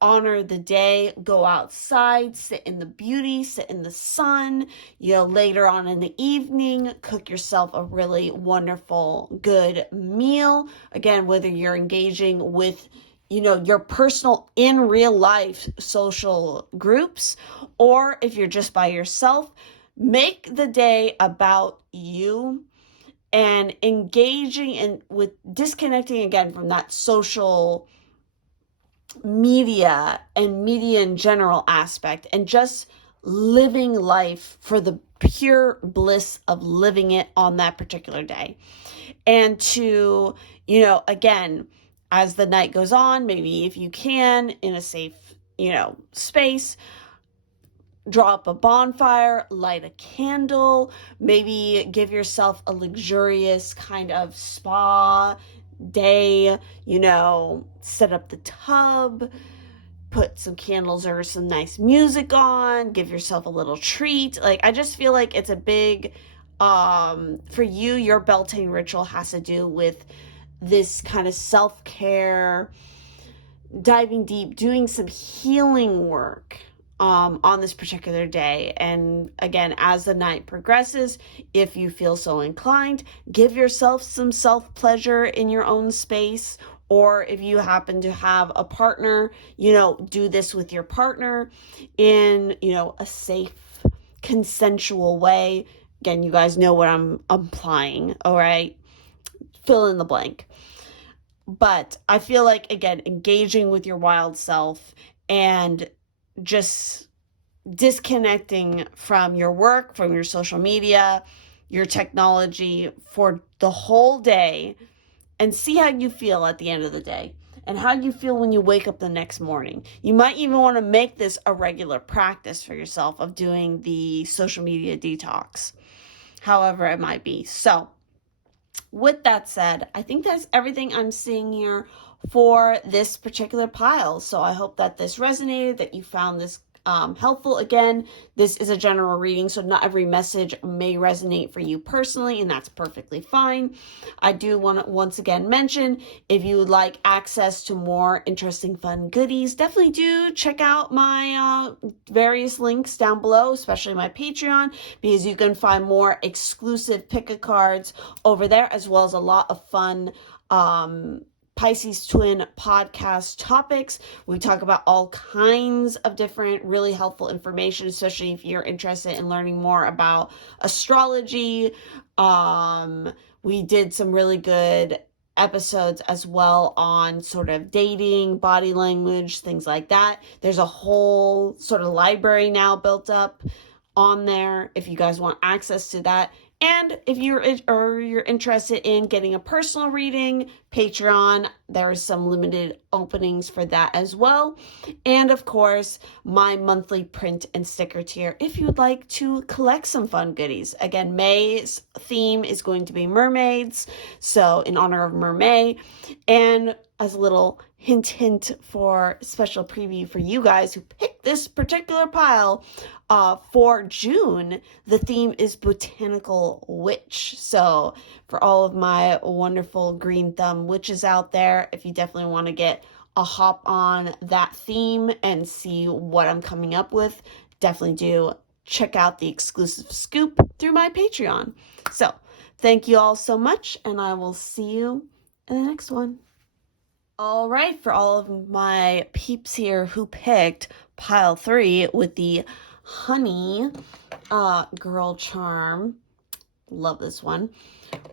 honor the day, go outside, sit in the beauty, sit in the sun. Later on in the evening, cook yourself a really wonderful, good meal. Again, whether you're engaging with your personal in real life social groups, or if you're just by yourself, make the day about you and engaging with disconnecting again from that social media and media in general aspect, and just living life for the pure bliss of living it on that particular day. And to, again, as the night goes on, maybe if you can, in a safe, space, draw up a bonfire, light a candle, maybe give yourself a luxurious kind of spa day, set up the tub, put some candles or some nice music on, give yourself a little treat. I just feel like it's a big, for you, your Beltane ritual has to do with this kind of self-care, diving deep, doing some healing work on this particular day. And again, as the night progresses, if you feel so inclined, give yourself some self-pleasure in your own space. Or if you happen to have a partner, do this with your partner in, a safe, consensual way. Again, you guys know what I'm implying, all right? Fill in the blank. But I feel like, again, engaging with your wild self and just disconnecting from your work, from your social media, your technology for the whole day, and see how you feel at the end of the day and how you feel when you wake up the next morning. You might even want to make this a regular practice for yourself of doing the social media detox, however it might be. So with that said, I think that's everything I'm seeing here for this particular pile. So I hope that this resonated, that you found this helpful. Again, this is a general reading, so not every message may resonate for you personally, and that's perfectly fine. I do want to once again mention, if you would like access to more interesting, fun goodies, definitely do check out my various links down below, especially my Patreon, because you can find more exclusive pick-a-cards over there, as well as a lot of fun Pisces Twin podcast topics. We talk about all kinds of different really helpful information, especially if you're interested in learning more about astrology. We did some really good episodes as well on sort of dating, body language, things like that. There's a whole sort of library now built up on there if you guys want access to that. And if you're interested in getting a personal reading, Patreon, there's some limited openings for that as well. And of course, my monthly print and sticker tier if you would like to collect some fun goodies. Again, May's theme is going to be mermaids, so in honor of Mermay. And as a little hint for special preview for you guys who picked this particular pile, for June, the theme is Botanical Witch. So for all of my wonderful green thumb witches out there, if you definitely want to get a hop on that theme and see what I'm coming up with, definitely do check out the exclusive scoop through my Patreon. So thank you all so much, and I will see you in the next one. All right, for all of my peeps here who picked pile 3 with the honey girl charm, love this one.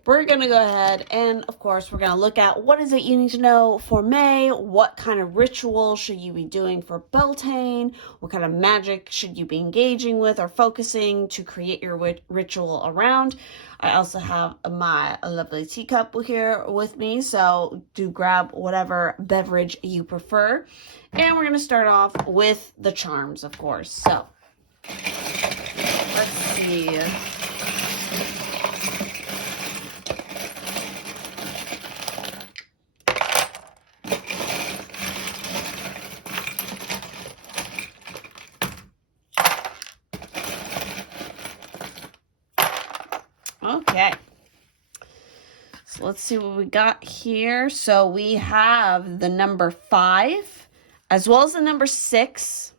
We're going to go ahead and, of course, we're going to look at what is it you need to know for May, what kind of ritual should you be doing for Beltane, what kind of magic should you be engaging with or focusing to create your ritual around. I also have my lovely teacup here with me, so do grab whatever beverage you prefer. And we're going to start off with the charms, of course. So, let's see. Okay, so let's see what we got here. So we have the number 5 as well as the number 6.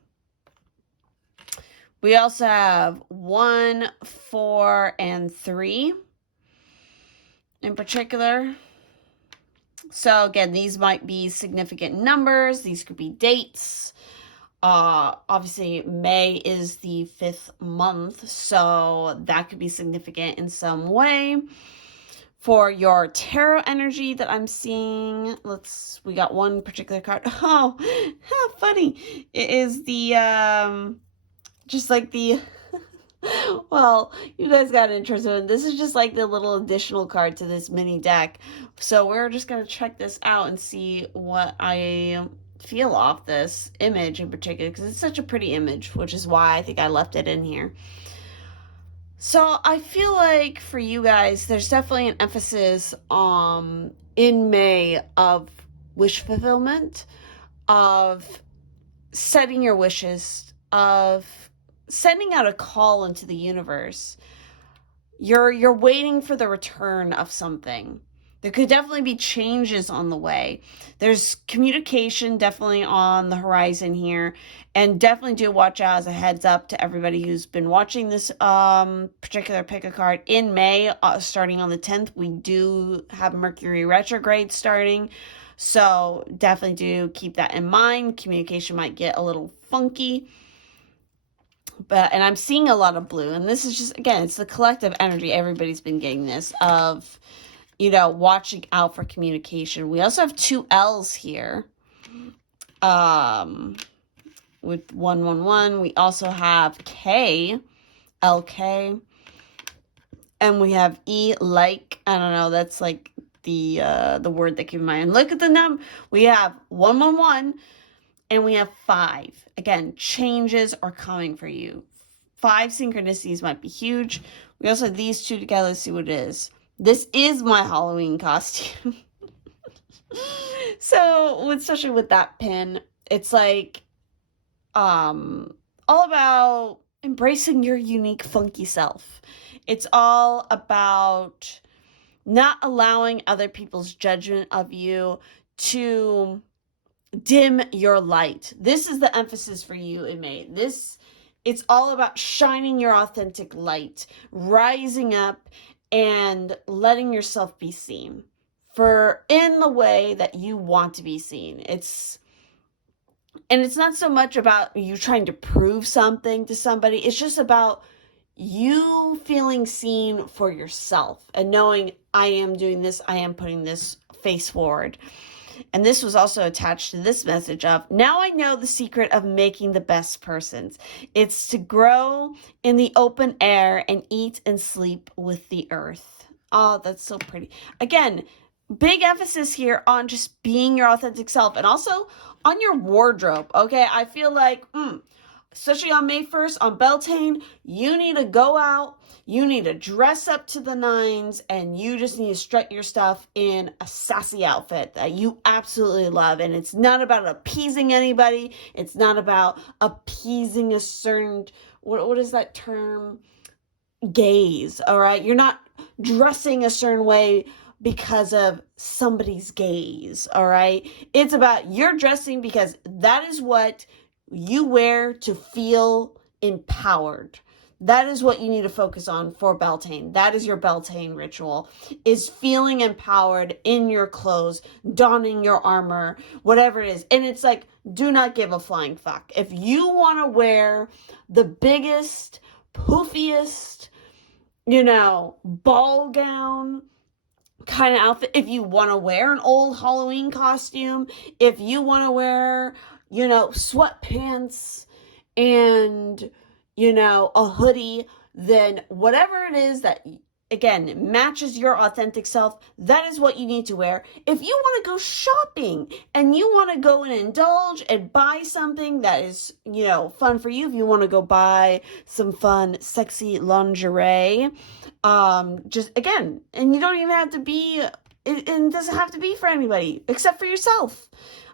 We also have 1, 4, and 3 in particular. So again, these might be significant numbers. These could be dates. Obviously, May is the 5th month, so that could be significant in some way. For your tarot energy that I'm seeing, we got one particular card. Oh, how funny. It is the, just like the, well, you guys got interested in this. Is just like the little additional card to this mini deck. So we're just going to check this out and see what I feel off this image in particular, because it's such a pretty image, which is why I think I left it in here. So I feel like for you guys, there's definitely an emphasis in May of wish fulfillment, of setting your wishes, of sending out a call into the universe. You're waiting for the return of something. There could definitely be changes on the way. There's communication definitely on the horizon here. And definitely do watch out as a heads up to everybody who's been watching this particular pick a card. In May, starting on the 10th, we do have Mercury retrograde starting. So definitely do keep that in mind. Communication might get a little funky. And I'm seeing a lot of blue. And this is just, again, it's the collective energy. Everybody's been getting this of, watching out for communication. We also have 2 L's here. With 111. We also have K, LK. And we have E, like, I don't know, that's like the word that came to mind. Look at the number. We have 111 and we have 5. Again, changes are coming for you. 5 synchronicities might be huge. We also have these 2 together. Let's see what it is. This is my Halloween costume. So, especially with that pin, it's like all about embracing your unique, funky self. It's all about not allowing other people's judgment of you to dim your light. This is the emphasis for you in May. It's all about shining your authentic light, rising up and letting yourself be seen in the way that you want to be seen. It's not so much about you trying to prove something to somebody. It's just about you feeling seen for yourself and knowing, I am doing this, I am putting this face forward. And this was also attached to this message of, now I know the secret of making the best persons. It's to grow in the open air and eat and sleep with the earth. Oh, that's so pretty. Again, big emphasis here on just being your authentic self and also on your wardrobe. Okay, I feel like, especially on May 1st, on Beltane, you need to go out, you need to dress up to the nines, and you just need to strut your stuff in a sassy outfit that you absolutely love. And it's not about appeasing anybody. It's not about appeasing a certain, what is that term? Gaze, all right? You're not dressing a certain way because of somebody's gaze, all right? It's about you're dressing because that is what you wear to feel empowered. That is what you need to focus on for Beltane. That is your Beltane ritual, is feeling empowered in your clothes, donning your armor, whatever it is. And it's like, do not give a flying fuck. If you want to wear the biggest, poofiest, ball gown kind of outfit, if you want to wear an old Halloween costume, if you want to wear, sweatpants and, a hoodie, then whatever it is that, again, matches your authentic self, that is what you need to wear. If you want to go shopping and you want to go and indulge and buy something that is, fun for you, if you want to go buy some fun, sexy lingerie, just, again, and you don't even have to be, it doesn't have to be for anybody except for yourself.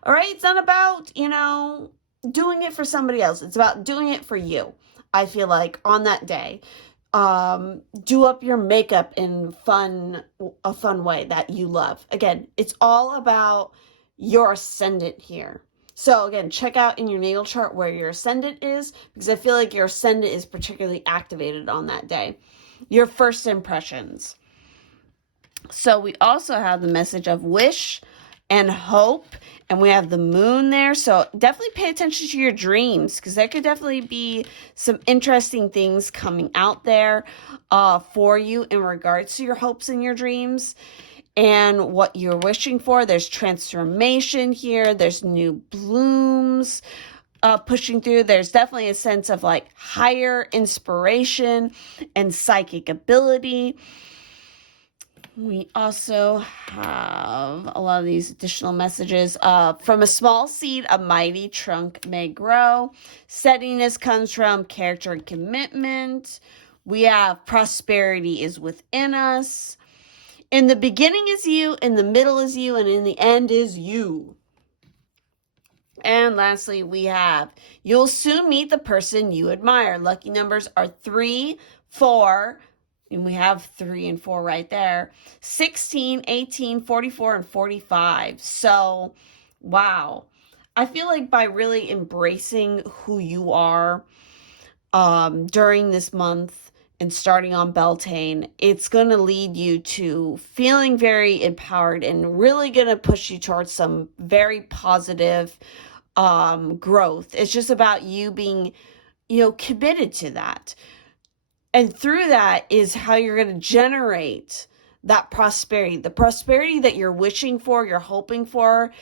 All right? It's not about, doing it for somebody else. It's about doing it for you. I feel like on that day, do up your makeup in a fun way that you love. Again, it's all about your ascendant here. So again, check out in your natal chart where your ascendant is, because I feel like your ascendant is particularly activated on that day. Your first impressions. So we also have the message of wish and hope, and we have the moon there. So definitely pay attention to your dreams, because there could definitely be some interesting things coming out there for you in regards to your hopes and your dreams and what you're wishing for. There's transformation here. There's new blooms pushing through. There's definitely a sense of like higher inspiration and psychic ability. We also have a lot of these additional messages. From a small seed, a mighty trunk may grow. Steadiness comes from character and commitment. We have prosperity is within us. In the beginning is you, in the middle is you, and in the end is you. And lastly, we have, you'll soon meet the person you admire. Lucky numbers are 3, 4, and we have 3 and 4 right there, 16, 18, 44, and 45. So, wow. I feel like by really embracing who you are during this month and starting on Beltane, it's going to lead you to feeling very empowered and really going to push you towards some very positive growth. It's just about you being, committed to that. And through that is how you're going to generate that prosperity. The prosperity that you're wishing for, you're hoping for,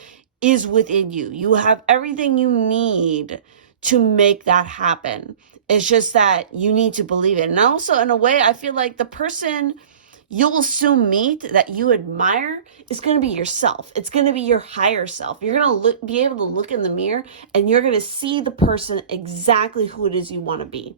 is within you. You have everything you need to make that happen. It's just that you need to believe it. And also, in a way, I feel like the person you will soon meet that you admire is going to be yourself. It's going to be your higher self. You're going to be able to look in the mirror and you're going to see the person exactly who it is you want to be.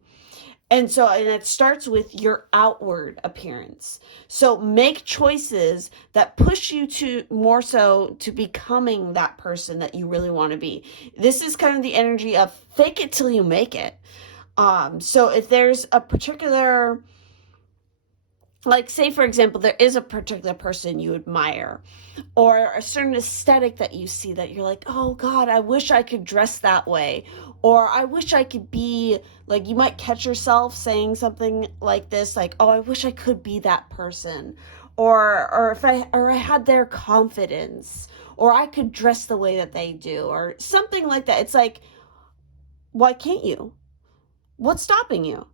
And it starts with your outward appearance. So make choices that push you to more so to becoming that person that you really want to be. This is kind of the energy of fake it till you make it. So if there's a particular, like say for example, there is a particular person you admire or a certain aesthetic that you see that you're like, oh God, I wish I could dress that way. Or I wish I could be, like you might catch yourself saying something like this, like, oh, I wish I could be that person. Or if I had their confidence, or I could dress the way that they do, or something like that. It's like, why can't you? What's stopping you?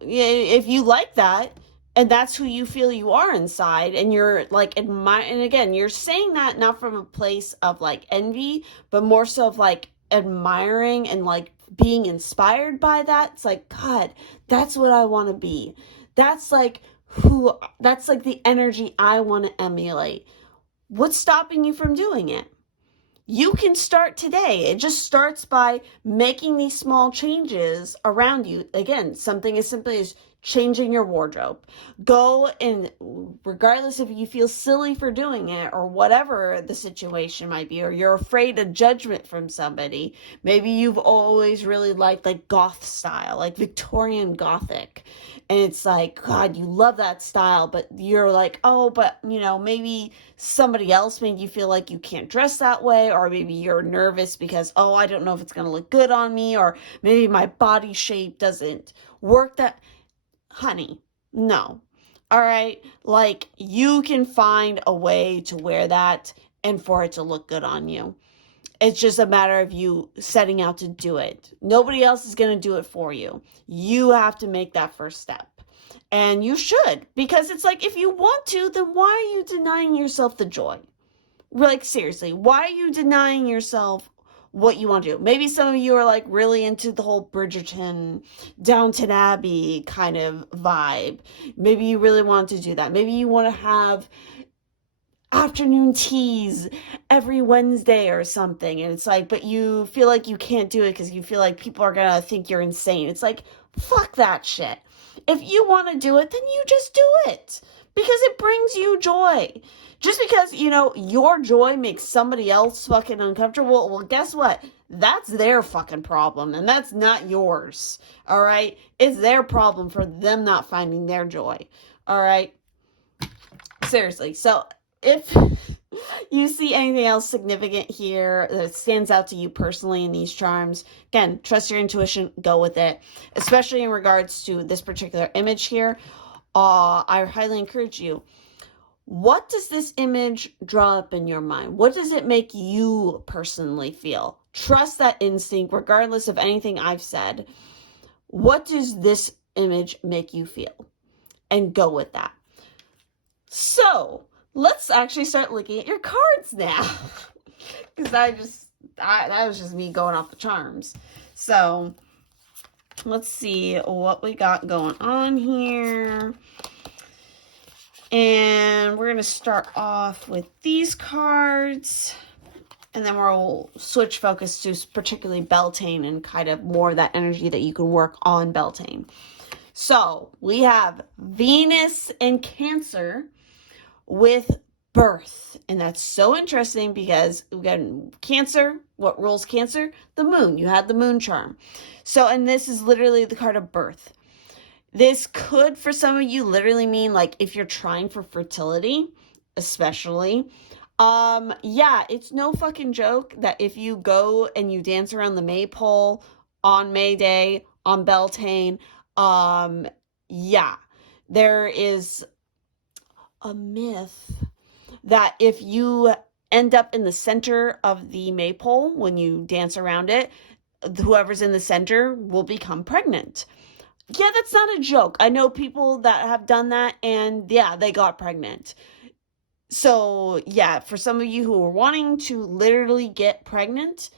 If you like that, and that's who you feel you are inside, and you're like admire, and again, you're saying that not from a place of like envy, but more so of like admiring and like being inspired by that. It's like, God, that's what I want to be. That's like the energy I want to emulate. What's stopping you from doing it? You can start today. It just starts by making these small changes around you. Again, something as simple as changing your wardrobe. Go and regardless if you feel silly for doing it or whatever the situation might be, or you're afraid of judgment from somebody. Maybe you've always really liked like goth style, like Victorian Gothic. And it's like, God, you love that style, but you're like, oh, but maybe somebody else made you feel like you can't dress that way, or maybe you're nervous because, oh, I don't know if it's going to look good on me, or maybe my body shape doesn't work that. Honey, no. All right. Like you can find a way to wear that and for it to look good on you. It's just a matter of you setting out to do it. Nobody else is going to do it for you. You have to make that first step. And you should, because it's like, if you want to, then why are you denying yourself the joy? Like, seriously, why are you denying yourself what you want to do? Maybe some of you are like really into the whole Bridgerton, Downton Abbey kind of vibe. Maybe you really want to do that. Maybe you want to have afternoon teas every Wednesday or something. And it's like, but you feel like you can't do it because you feel like people are going to think you're insane. It's like, fuck that shit. If you want to do it, then you just do it because it brings you joy. Just because, your joy makes somebody else fucking uncomfortable, well, guess what? That's their fucking problem, and that's not yours, all right? It's their problem for them not finding their joy, all right? Seriously. So if you see anything else significant here that stands out to you personally in these charms, again, trust your intuition, go with it, especially in regards to this particular image here. I highly encourage you. What does this image draw up in your mind? What does it make you personally feel? Trust that instinct, regardless of anything I've said. What does this image make you feel? And go with that. So, let's actually start looking at your cards now. Because that was just me going off the charms. So, let's see what we got going on here. And we're going to start off with these cards. And then we'll switch focus to particularly Beltane and kind of more of that energy that you can work on Beltane. So, we have Venus and Cancer with birth. And that's so interesting because, again, Cancer, what rules Cancer? The moon. You had the moon charm. So, and this is literally the card of birth. This could, for some of you, literally mean, like, if you're trying for fertility, especially. Yeah, it's no fucking joke that if you go and you dance around the maypole on May Day, on Beltane, yeah, there is a myth that if you end up in the center of the maypole when you dance around it, whoever's in the center will become pregnant. Yeah, that's not a joke. I know people that have done that, and yeah, they got pregnant. So, yeah, for some of you who are wanting to literally get pregnant,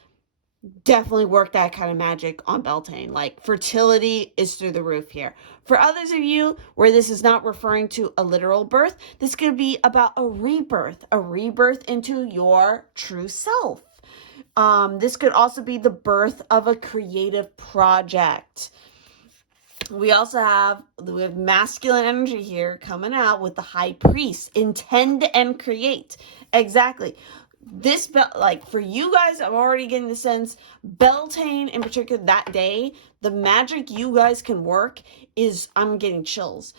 definitely work that kind of magic on Beltane. Like, fertility is through the roof here. For others of you where this is not referring to a literal birth, this could be about a rebirth into your true self. This could also be the birth of a creative project. We have masculine energy here coming out with the high priest. Intend and create. Exactly. This, like, for you guys, I'm already getting the sense, Beltane in particular, that day, the magic you guys can work is, I'm getting chills.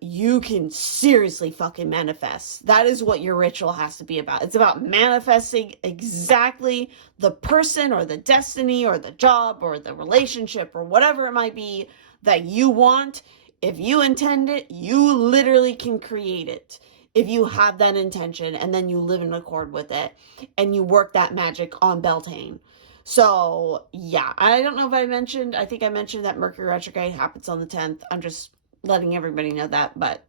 You can seriously fucking manifest. That is what your ritual has to be about. It's about manifesting exactly the person or the destiny or the job or the relationship or whatever it might be that you want. If you intend it, you literally can create it. If you have that intention and then you live in accord with it and you work that magic on Beltane. So, yeah, I don't know if I think I mentioned that Mercury retrograde happens on the 10th. I'm just letting everybody know that, but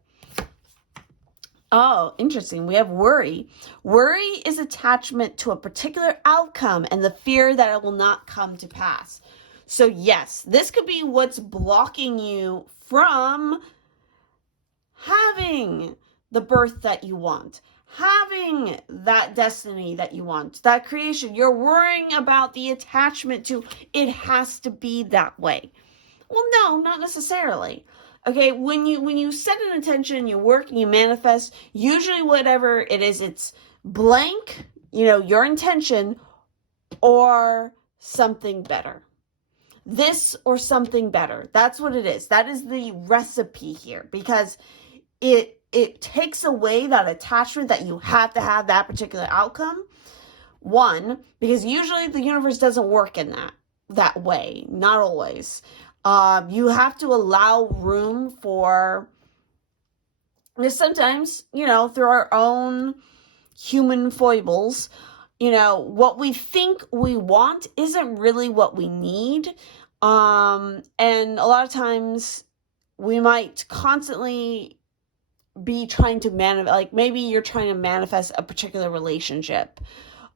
oh, interesting. We have worry. Worry is attachment to a particular outcome and the fear that it will not come to pass. So yes, this could be what's blocking you from having the birth that you want, having that destiny that you want, that creation. You're worrying about the attachment to it has to be that way. Well, no, not necessarily. Okay, when you set an intention, you work and you manifest, usually whatever it is, it's blank, your intention, or something better. This or something better. That's what it is. That is the recipe here, because it takes away that attachment that you have to have that particular outcome. One, because usually the universe doesn't work in that way. Not always. You have to allow room for, sometimes, through our own human foibles, what we think we want isn't really what we need. And a lot of times we might constantly be trying to manifest, like maybe you're trying to manifest a particular relationship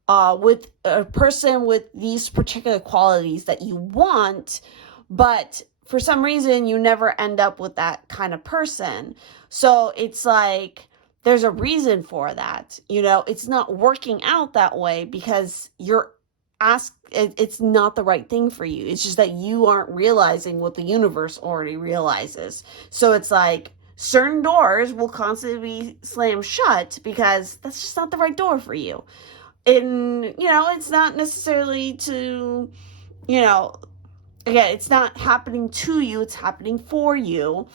with a person with these particular qualities that you want, but for some reason you never end up with that kind of person. So it's like there's a reason for that. It's not working out that way because it's not the right thing for you. It's just that you aren't realizing what the universe already realizes. So it's like certain doors will constantly be slammed shut because that's just not the right door for you. And, it's not necessarily to, again, it's not happening to you, it's happening for you.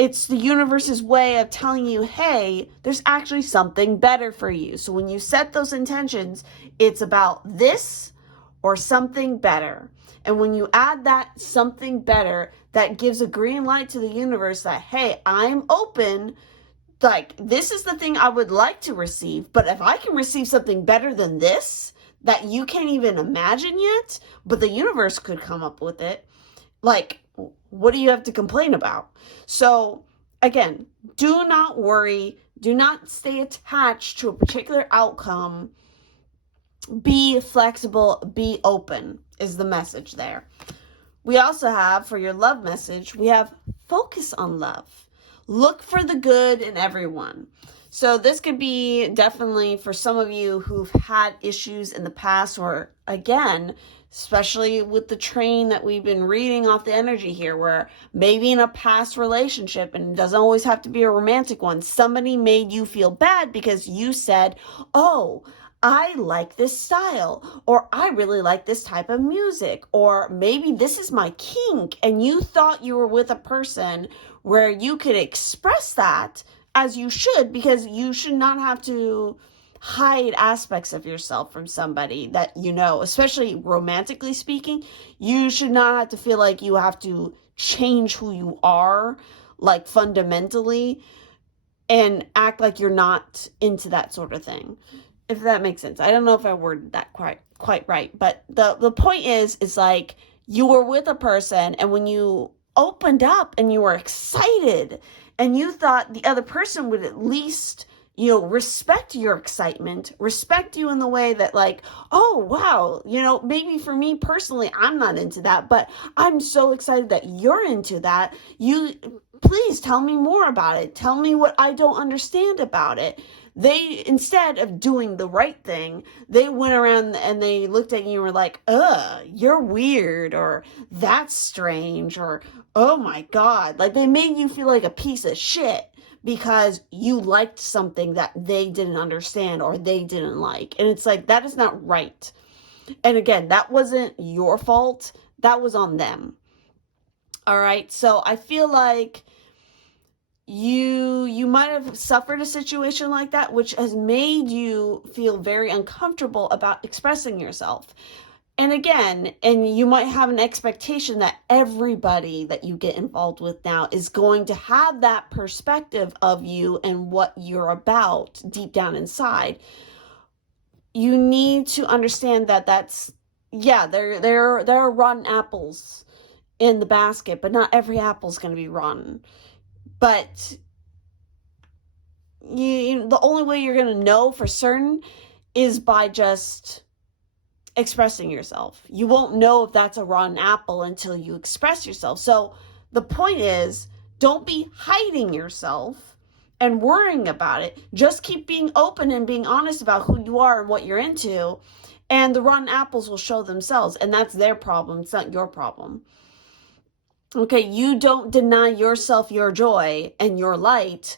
it's the universe's way of telling you, hey, there's actually something better for you. So when you set those intentions, it's about this or something better. And when you add that something better, that gives a green light to the universe that, hey, I'm open. Like, this is the thing I would like to receive. But if I can receive something better than this, that you can't even imagine yet, but the universe could come up with it, like, what do you have to complain about? So, again, do not worry. Do not stay attached to a particular outcome. Be flexible. Be open is the message there. We also have, for your love message, we have focus on love. Look for the good in everyone. So this could be definitely for some of you who've had issues in the past, or again, especially with the train that we've been reading off the energy here, where maybe in a past relationship, and it doesn't always have to be a romantic one, somebody made you feel bad because you said, oh, I like this style, or I really like this type of music, or maybe this is my kink, and you thought you were with a person where you could express that as you should, because you should not have to hide aspects of yourself from somebody that you know, especially romantically speaking. You should not have to feel like you have to change who you are, like fundamentally, and act like you're not into that sort of thing. If that makes sense. I don't know if I worded that quite right, but the point is like, you were with a person, and when you opened up and you were excited and you thought the other person would at least, respect your excitement, respect you in the way that, like, oh, wow, maybe for me personally, I'm not into that, but I'm so excited that you're into that. Please tell me more about it. Tell me what I don't understand about it. They, instead of doing the right thing, they went around and they looked at you and were like, you're weird, or that's strange, or oh my God. Like, they made you feel like a piece of shit because you liked something that they didn't understand or they didn't like. And it's like, that is not right. And again, that wasn't your fault. That was on them. All right. So I feel like you might have suffered a situation like that, which has made you feel very uncomfortable about expressing yourself. And again, and you might have an expectation that everybody that you get involved with now is going to have that perspective of you and what you're about deep down inside. You need to understand that there are rotten apples in the basket, but not every apple is going to be rotten. But the only way you're going to know for certain is by just expressing yourself. You won't know if that's a rotten apple until you express yourself. So the point is, don't be hiding yourself and worrying about it. Just keep being open and being honest about who you are and what you're into. And the rotten apples will show themselves. And that's their problem. It's not your problem. Okay, you don't deny yourself your joy and your light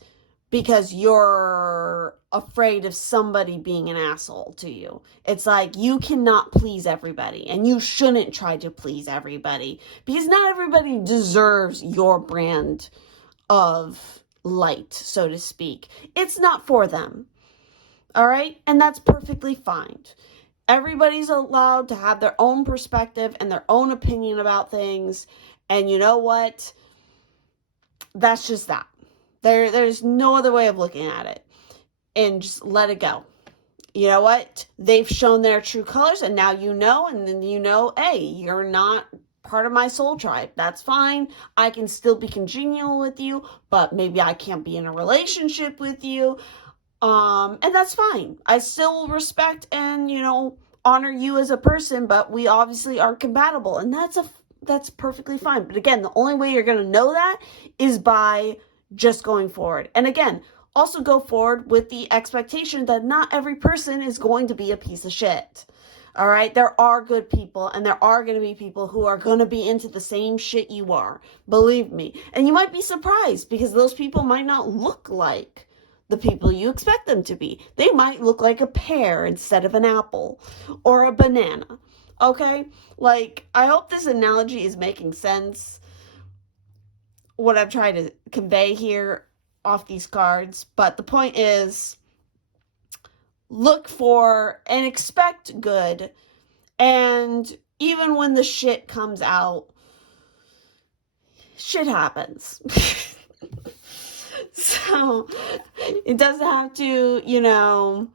because you're afraid of somebody being an asshole to you. It's like, you cannot please everybody, and you shouldn't try to please everybody, because not everybody deserves your brand of light, so to speak. It's not for them. All right? And that's perfectly fine. Everybody's allowed to have their own perspective and their own opinion about things. And you know what? That's just that. There's no other way of looking at it. And just let it go. You know what? They've shown their true colors, and now you know, and then you know, hey, you're not part of my soul tribe. That's fine. I can still be congenial with you, but maybe I can't be in a relationship with you. And that's fine. I still respect and, honor you as a person, but we obviously aren't compatible, and that's perfectly fine. But again, the only way you're going to know that is by just going forward. And again, also go forward with the expectation that not every person is going to be a piece of shit. All right? There are good people, and there are going to be people who are going to be into the same shit you are. Believe me. And you might be surprised, because those people might not look like the people you expect them to be. They might look like a pear instead of an apple, or a banana. Okay? Like, I hope this analogy is making sense. what I'm trying to convey here off these cards. But the point is, look for and expect good. And even when the shit comes out, shit happens. So it doesn't have to,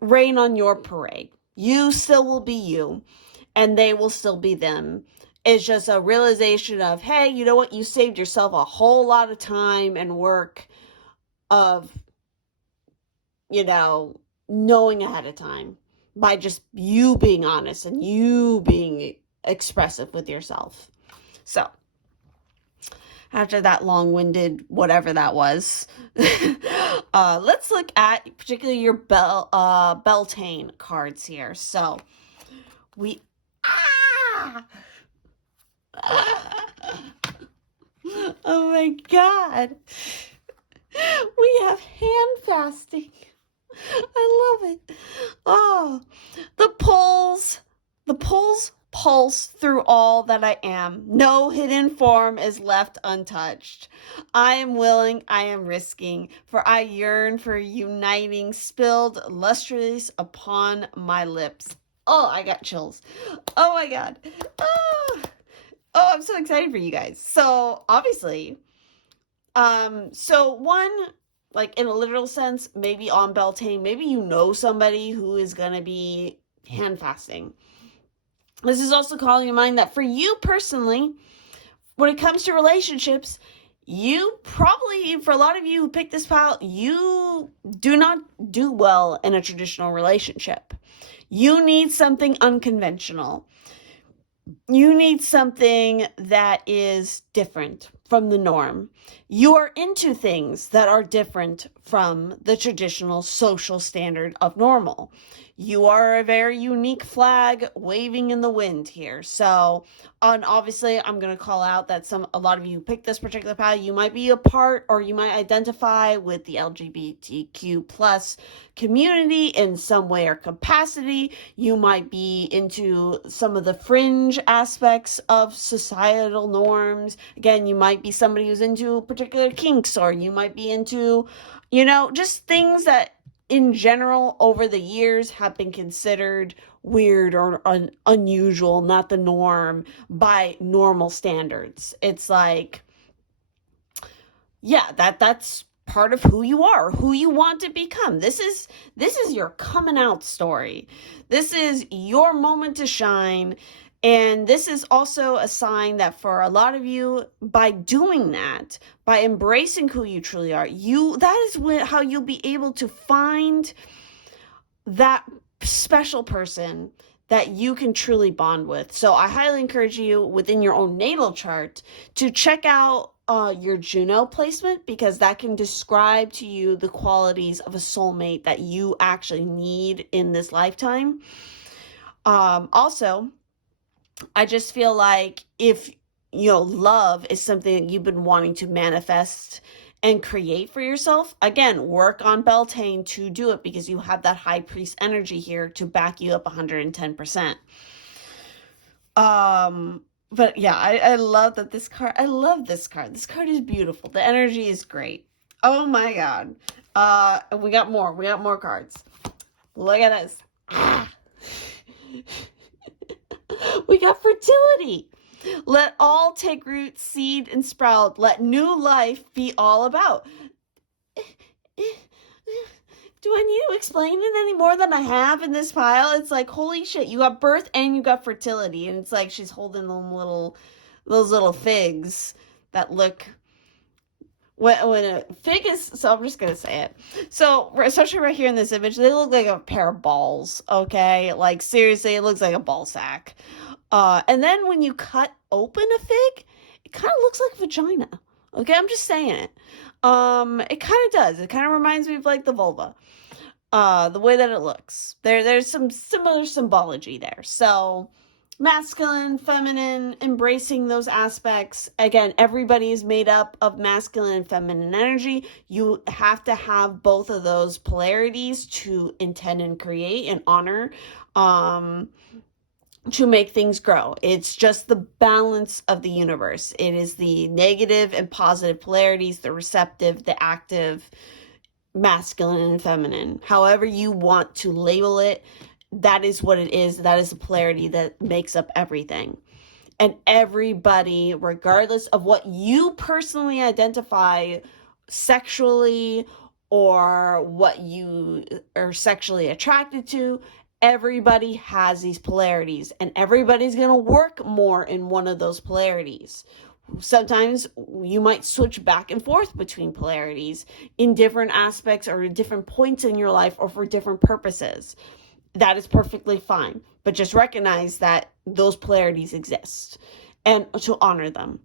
rain on your parade. You still will be you, and they will still be them. It's just a realization of, hey, you know what? You saved yourself a whole lot of time and work of, knowing ahead of time by just you being honest and you being expressive with yourself. So, after that long-winded whatever that was, let's look at particularly your Beltane cards here. So, oh my God. We have hand fasting. I love it. Oh, the poles pulse through all that I am. No hidden form is left untouched. I am willing, I am risking, for I yearn for uniting, spilled lustrous upon my lips. Oh, I got chills. Oh my God. Oh, I'm so excited for you guys. So, obviously, one, like in a literal sense, maybe on Beltane, maybe you know somebody who is going to be hand fasting. This is also calling in mind that for you personally, when it comes to relationships, you probably, for a lot of you who picked this pile, you do not do well in a traditional relationship. You need something unconventional. You need something that is different from the norm. You are into things that are different from the traditional social standard of normal. You are a very unique flag waving in the wind here. So, obviously, I'm going to call out that a lot of you who picked this particular pile, you might be a part or you might identify with the LGBTQ plus community in some way or capacity. You might be into some of the fringe aspects of societal norms. Again, you might be somebody who's into particular kinks, or you might be into, just things that in general over the years have been considered weird or unusual, not the norm by normal standards. It's like, yeah, that's part of who you are, who you want to become. This is your coming out story. This is your moment to shine. And this is also a sign that for a lot of you, by doing that, by embracing who you truly are, that is how you'll be able to find that special person that you can truly bond with. So I highly encourage you within your own natal chart to check out your Juno placement, because that can describe to you the qualities of a soulmate that you actually need in this lifetime. Also, I just feel like if, love is something that you've been wanting to manifest and create for yourself, again, work on Beltane to do it, because you have that high priest energy here to back you up 110%. But yeah, I love that this card, I love this card. This card is beautiful. The energy is great. Oh my God. We got more cards. Look at this. We got fertility. Let all take root, seed, and sprout. Let new life be all about. Do I need to explain it any more than I have in this pile? It's like, holy shit, you got birth and you got fertility. And it's like she's holding those little figs that look... When a fig is, so I'm just going to say it. So, especially right here in this image, they look like a pair of balls, okay? Like, seriously, it looks like a ball sack. And then when you cut open a fig, it kind of looks like a vagina, okay? I'm just saying it. It kind of does. It kind of reminds me of, like, the vulva. The way that it looks. There's some similar symbology there. So... masculine, feminine, embracing those aspects. Again, everybody is made up of masculine and feminine energy. You have to have both of those polarities to intend and create and honor to make things grow. It's just the balance of the universe. It is the negative and positive polarities, the receptive, the active, masculine and feminine. However you want to label it, that is what it is. That is the polarity that makes up everything. And everybody, regardless of what you personally identify sexually or what you are sexually attracted to, everybody has these polarities, and everybody's going to work more in one of those polarities. Sometimes you might switch back and forth between polarities in different aspects or at different points in your life or for different purposes. That is perfectly fine. But just recognize that those polarities exist and to honor them.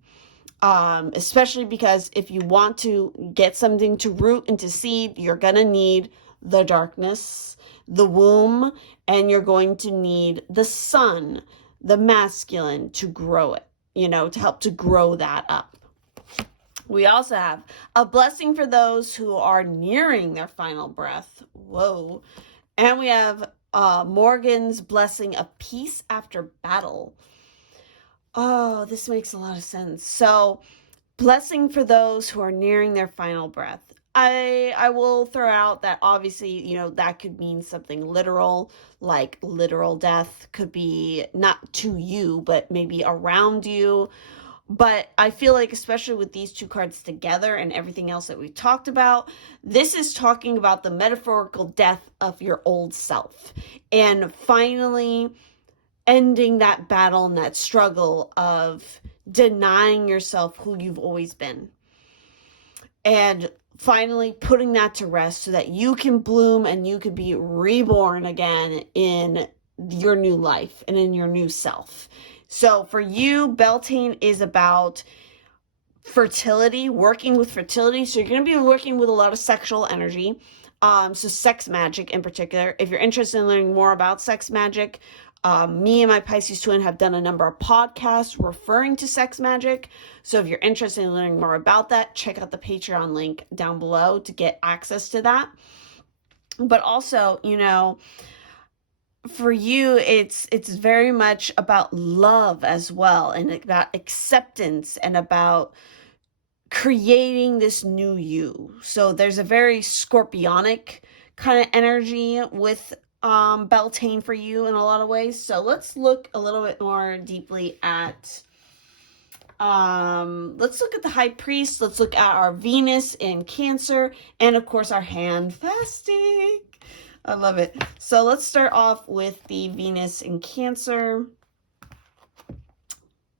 Especially because if you want to get something to root and to seed, you're going to need the darkness, the womb, and you're going to need the sun, the masculine, to grow it, to help to grow that up. We also have a blessing for those who are nearing their final breath. Whoa. And we have Morgan's blessing of peace after battle. Oh, this makes a lot of sense. So, blessing for those who are nearing their final breath. I will throw out that obviously, that could mean something literal, like literal death could be not to you, but maybe around you. But I feel like, especially with these two cards together and everything else that we talked about, this is talking about the metaphorical death of your old self and finally ending that battle and that struggle of denying yourself who you've always been. And finally putting that to rest so that you can bloom and you can be reborn again in your new life and in your new self. So for you, Beltane is about fertility, working with fertility. So you're going to be working with a lot of sexual energy. So sex magic in particular. If you're interested in learning more about sex magic, me and my Pisces twin have done a number of podcasts referring to sex magic. So if you're interested in learning more about that, check out the Patreon link down below to get access to that. But also, for you, it's very much about love as well, and about acceptance and about creating this new you. So there's a very scorpionic kind of energy with Beltane for you in a lot of ways. So let's look a little bit more deeply at let's look at the High Priest. Let's look at our Venus in Cancer, and of course our hand fasting. I love it. So let's start off with the Venus in Cancer.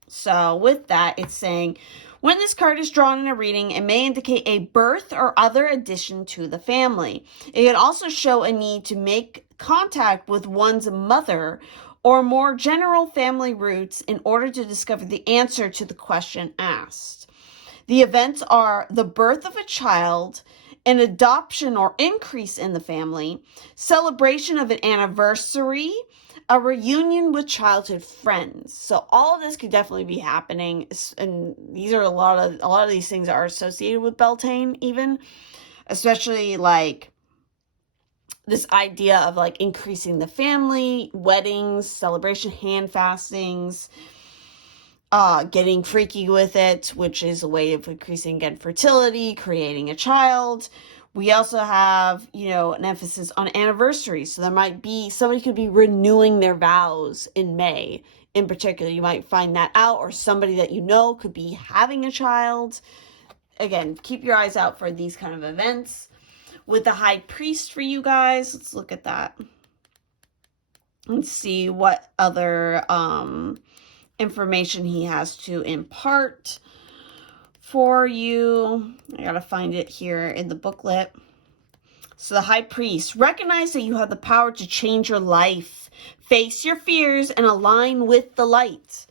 So with that, it's saying, when this card is drawn in a reading, it may indicate a birth or other addition to the family. It can also show a need to make contact with one's mother or more general family roots in order to discover the answer to the question asked. The events are the birth of a child, an adoption or increase in the family, celebration of an anniversary, a reunion with childhood friends. So all of this could definitely be happening, and these are a lot of these things are associated with Beltane, even, especially like this idea of like increasing the family, weddings, celebration, hand fastings, getting freaky with it, which is a way of increasing, again, fertility, creating a child. We also have, an emphasis on anniversaries. So there might be, somebody could be renewing their vows in May in particular. You might find that out, or somebody that could be having a child. Again, keep your eyes out for these kind of events. With the High Priest for you guys, let's look at that. Let's see what other information he has to impart for you. I gotta find it here in the booklet. So the High Priest, recognize that you have the power to change your life, face your fears, and align with the light.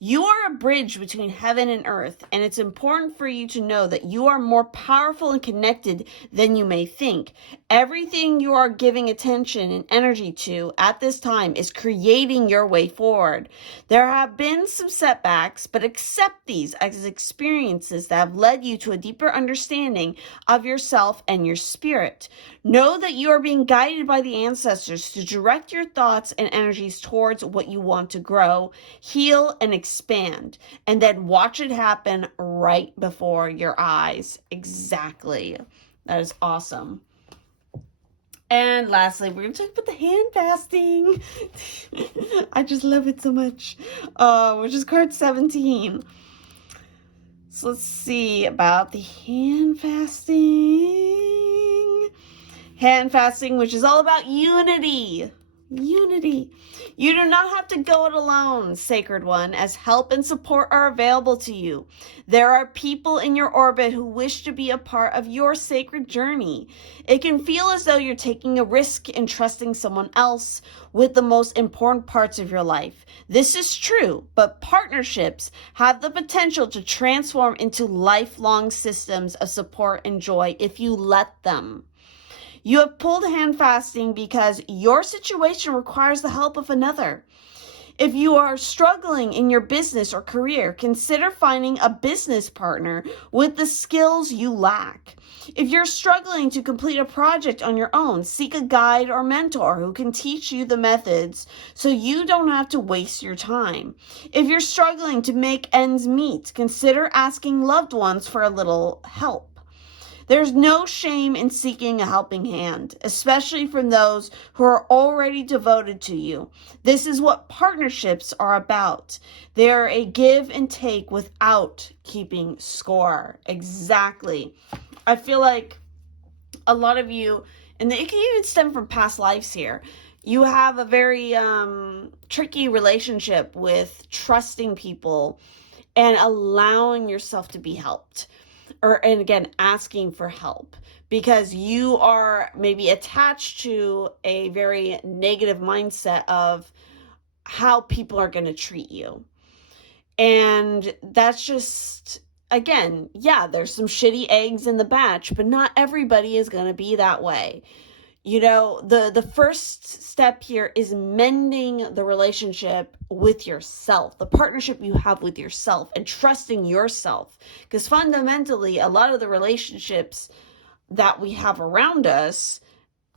You are a bridge between heaven and earth, and it's important for you to know that you are more powerful and connected than you may think. Everything you are giving attention and energy to at this time is creating your way forward. There have been some setbacks, but accept these as experiences that have led you to a deeper understanding of yourself and your spirit. Know that you are being guided by the ancestors to direct your thoughts and energies towards what you want to grow, heal, and expand, and then watch it happen right before your eyes. Exactly. That is awesome. And lastly, we're going to talk about the hand fasting. I just love it so much, which is card 17. So let's see about the hand fasting. Hand fasting, which is all about unity. Unity. You do not have to go it alone, Sacred One, as help and support are available to you. There are people in your orbit who wish to be a part of your sacred journey. It can feel as though you're taking a risk in trusting someone else with the most important parts of your life. This is true, but partnerships have the potential to transform into lifelong systems of support and joy if you let them. You have pulled hand fasting because your situation requires the help of another. If you are struggling in your business or career, consider finding a business partner with the skills you lack. If you're struggling to complete a project on your own, seek a guide or mentor who can teach you the methods so you don't have to waste your time. If you're struggling to make ends meet, consider asking loved ones for a little help. There's no shame in seeking a helping hand, especially from those who are already devoted to you. This is what partnerships are about. They are a give and take without keeping score. Exactly. I feel like a lot of you, and it can even stem from past lives here, you have a very tricky relationship with trusting people and allowing yourself to be helped. And again, asking for help because you are maybe attached to a very negative mindset of how people are going to treat you. And that's just, again, yeah, there's some shitty eggs in the batch, but not everybody is going to be that way. You know, the first step here is mending the relationship with yourself, the partnership you have with yourself, and trusting yourself. Because fundamentally, a lot of the relationships that we have around us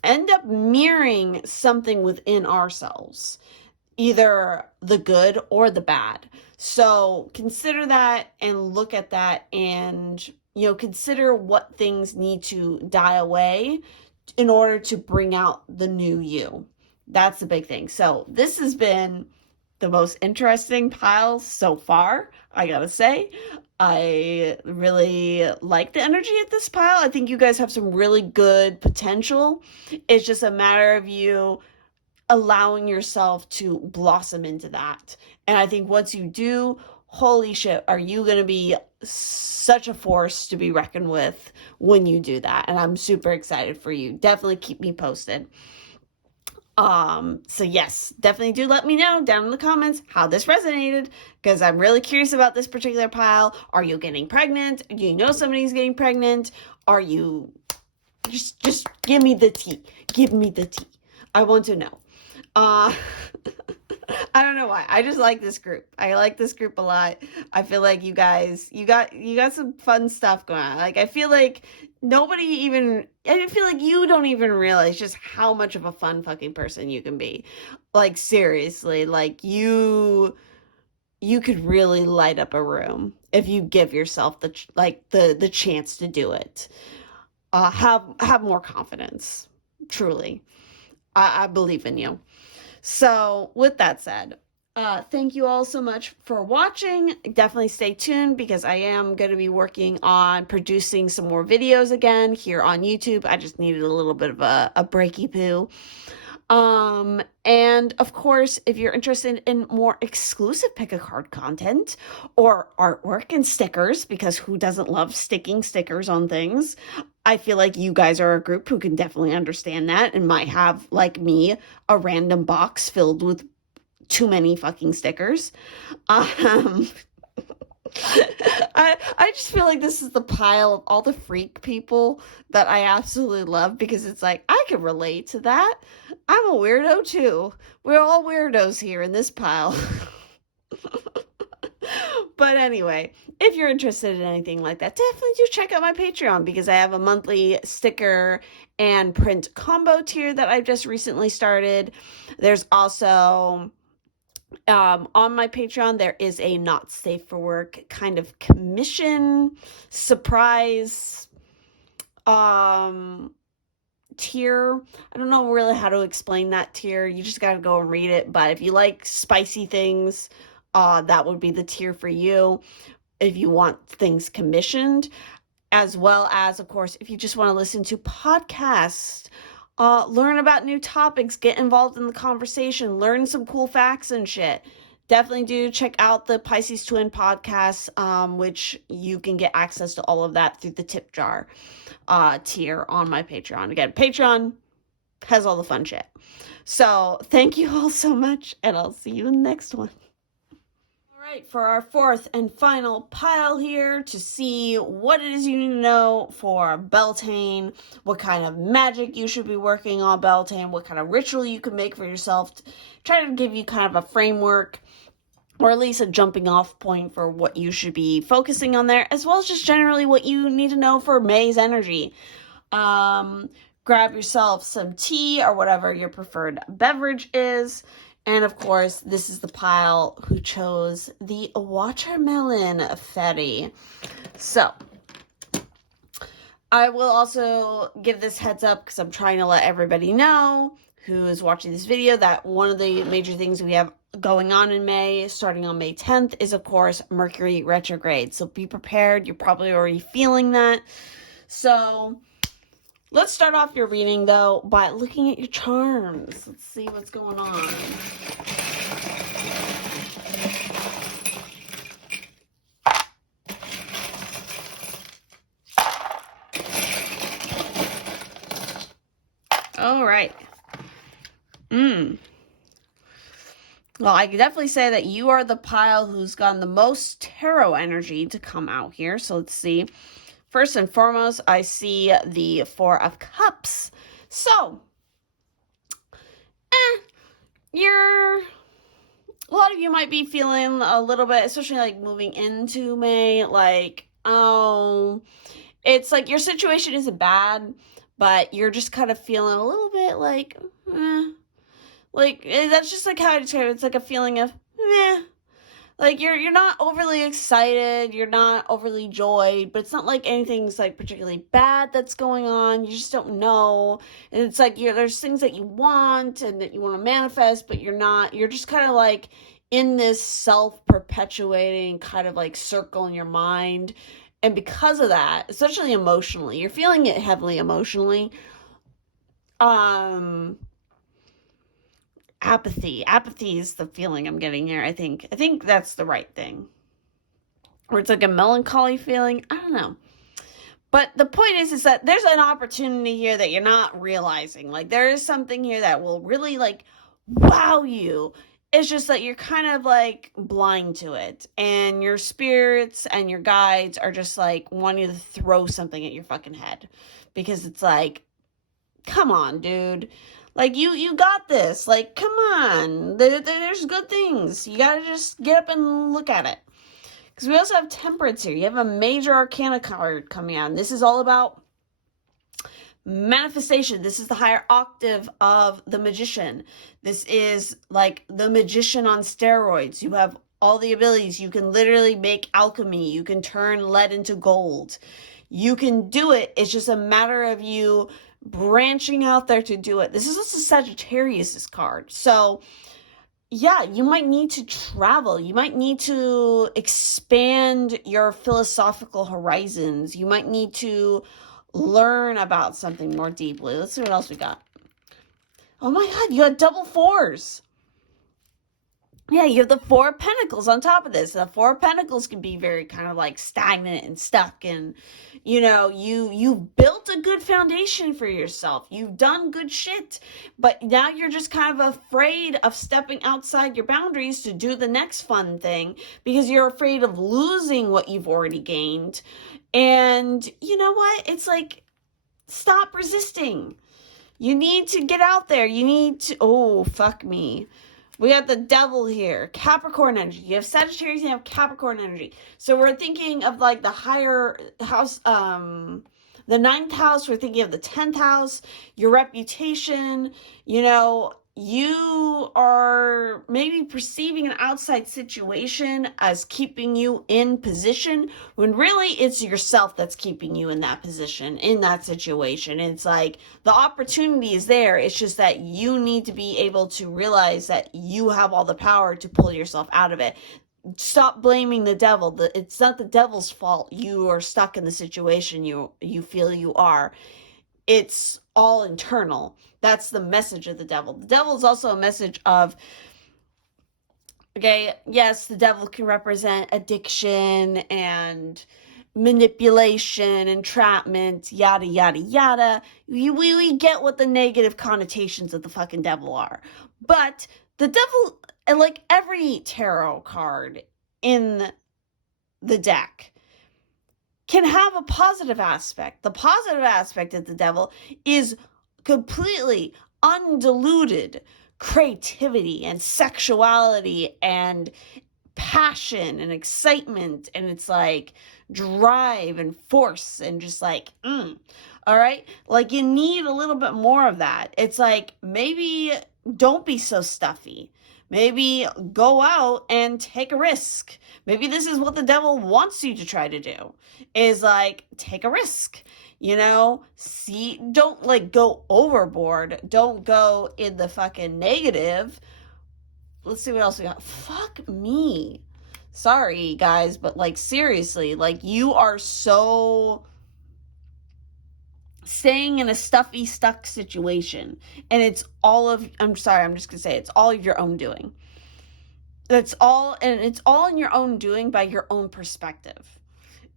end up mirroring something within ourselves, either the good or the bad. So consider that and look at that and, you know, consider what things need to die away in order to bring out the new you. That's the big thing. So this has been the most interesting pile so far, I gotta say. I really like the energy at this pile. I think you guys have some really good potential. It's just a matter of you allowing yourself to blossom into that. And I think once you do, holy shit, are you going to be such a force to be reckoned with when you do that. And I'm super excited for you. Definitely keep me posted. So yes, definitely do let me know down in the comments how this resonated, because I'm really curious about this particular pile. Are you getting pregnant? Do you know somebody's getting pregnant? Are you just give me the tea. Give me the tea. I want to know. I don't know why. I just like this group. I like this group a lot. I feel like you guys, you got some fun stuff going on. Like, I feel like I feel like you don't even realize just how much of a fun fucking person you can be. Like, seriously, like you could really light up a room if you give yourself the chance to do it. Have more confidence. Truly. I believe in you. So with that said, thank you all so much for watching. Definitely stay tuned because I am going to be working on producing some more videos again here on YouTube. I just needed a little bit of a breaky poo. And of course, if you're interested in more exclusive pick a card content or artwork and stickers, because who doesn't love sticking stickers on things? I feel like you guys are a group who can definitely understand that and might have, like me, a random box filled with too many fucking stickers. I just feel like this is the pile of all the freak people that I absolutely love, because it's like, I can relate to that. I'm a weirdo too. We're all weirdos here in this pile. But anyway, if you're interested in anything like that, definitely do check out my Patreon, because I have a monthly sticker and print combo tier that I've just recently started. There's also, on my Patreon, there is a not safe for work kind of commission surprise tier. I don't know really how to explain that tier. You just got to go and read it. But if you like spicy things, that would be the tier for you if you want things commissioned, as well as, of course, if you just want to listen to podcasts, learn about new topics, get involved in the conversation, learn some cool facts and shit. Definitely do check out the Pisces Twin podcast, which you can get access to all of that through the tip jar tier on my Patreon. Again, Patreon has all the fun shit. So thank you all so much, and I'll see you in the next one. All right, for our fourth and final pile here to see what it is you need to know for Beltane, what kind of magic you should be working on Beltane, what kind of ritual you can make for yourself, to try to give you kind of a framework, or at least a jumping off point for what you should be focusing on there, as well as just generally what you need to know for May's energy. Grab yourself some tea or whatever your preferred beverage is. And of course, this is the pile who chose the watermelon fairy. So, I will also give this heads up, because I'm trying to let everybody know who is watching this video that one of the major things we have going on in May, starting on May 10th, is of course Mercury retrograde. So be prepared. You're probably already feeling that. So let's start off your reading, though, by looking at your charms. Let's see what's going on. All right. Well, I can definitely say that you are the pile who's gotten the most tarot energy to come out here. So let's see. First and foremost, I see the Four of Cups. So, a lot of you might be feeling a little bit, especially like moving into May, like, oh, it's like your situation isn't bad, but you're just kind of feeling a little bit like, like, that's just like how I describe it. It's like a feeling of, like you're not overly excited, you're not overly joyed, but it's not like anything's like particularly bad that's going on. You just don't know. And it's like there's things that you want and that you want to manifest, but you're just kind of like in this self-perpetuating kind of like circle in your mind. And because of that, especially emotionally, you're feeling it heavily emotionally. Apathy is the feeling I'm getting here. I think that's the right thing. Or it's like a melancholy feeling. I don't know. But the point is that there's an opportunity here that you're not realizing. Like, there is something here that will really like wow you. It's just that you're kind of like blind to it. And your spirits and your guides are just like wanting to throw something at your fucking head. Because it's like, come on, dude. Like, you got this. Like, come on. There's good things. You gotta just get up and look at it. Because we also have Temperance here. You have a major arcana card coming out. And this is all about manifestation. This is the higher octave of the Magician. This is like the Magician on steroids. You have all the abilities. You can literally make alchemy. You can turn lead into gold. You can do it. It's just a matter of you branching out there to do it. This is also Sagittarius's card. So yeah, you might need to travel. You might need to expand your philosophical horizons. You might need to learn about something more deeply. Let's see what else we got. Oh my God, you got double fours. Yeah, you have the Four of Pentacles on top of this. The Four of Pentacles can be very kind of like stagnant and stuck, and you've built a good foundation for yourself. You've done good shit, but now you're just kind of afraid of stepping outside your boundaries to do the next fun thing because you're afraid of losing what you've already gained. And you know what? It's like, stop resisting. You need to get out there. You need to, oh, fuck me. We got the devil here, Capricorn energy. You have Sagittarius, you have Capricorn energy. So we're thinking of like the higher house, the 9th house. We're thinking of the 10th house, your reputation. You are maybe perceiving an outside situation as keeping you in position when really it's yourself that's keeping you in that position, in that situation. It's like the opportunity is there. It's just that you need to be able to realize that you have all the power to pull yourself out of it. Stop blaming the devil. It's not the devil's fault you are stuck in the situation you feel you are. It's all internal. That's the message of the devil. The devil is also a message of, okay, yes, the devil can represent addiction and manipulation, entrapment, yada, yada, yada. We get what the negative connotations of the fucking devil are. But the devil, like every tarot card in the deck, can have a positive aspect. The positive aspect of the devil is completely undiluted creativity and sexuality and passion and excitement, and it's like drive and force and just like all right, like you need a little bit more of that. It's like, maybe don't be so stuffy. Maybe go out and take a risk. Maybe this is what the devil wants you to try to do, is like, take a risk. Don't like go overboard. Don't go in the fucking negative. Let's see what else we got. Fuck me. Sorry, guys, but like seriously, like you are so staying in a stuffy, stuck situation. And it's all of, I'm sorry, I'm just going to say, it's all of your own doing. It's all in your own doing by your own perspective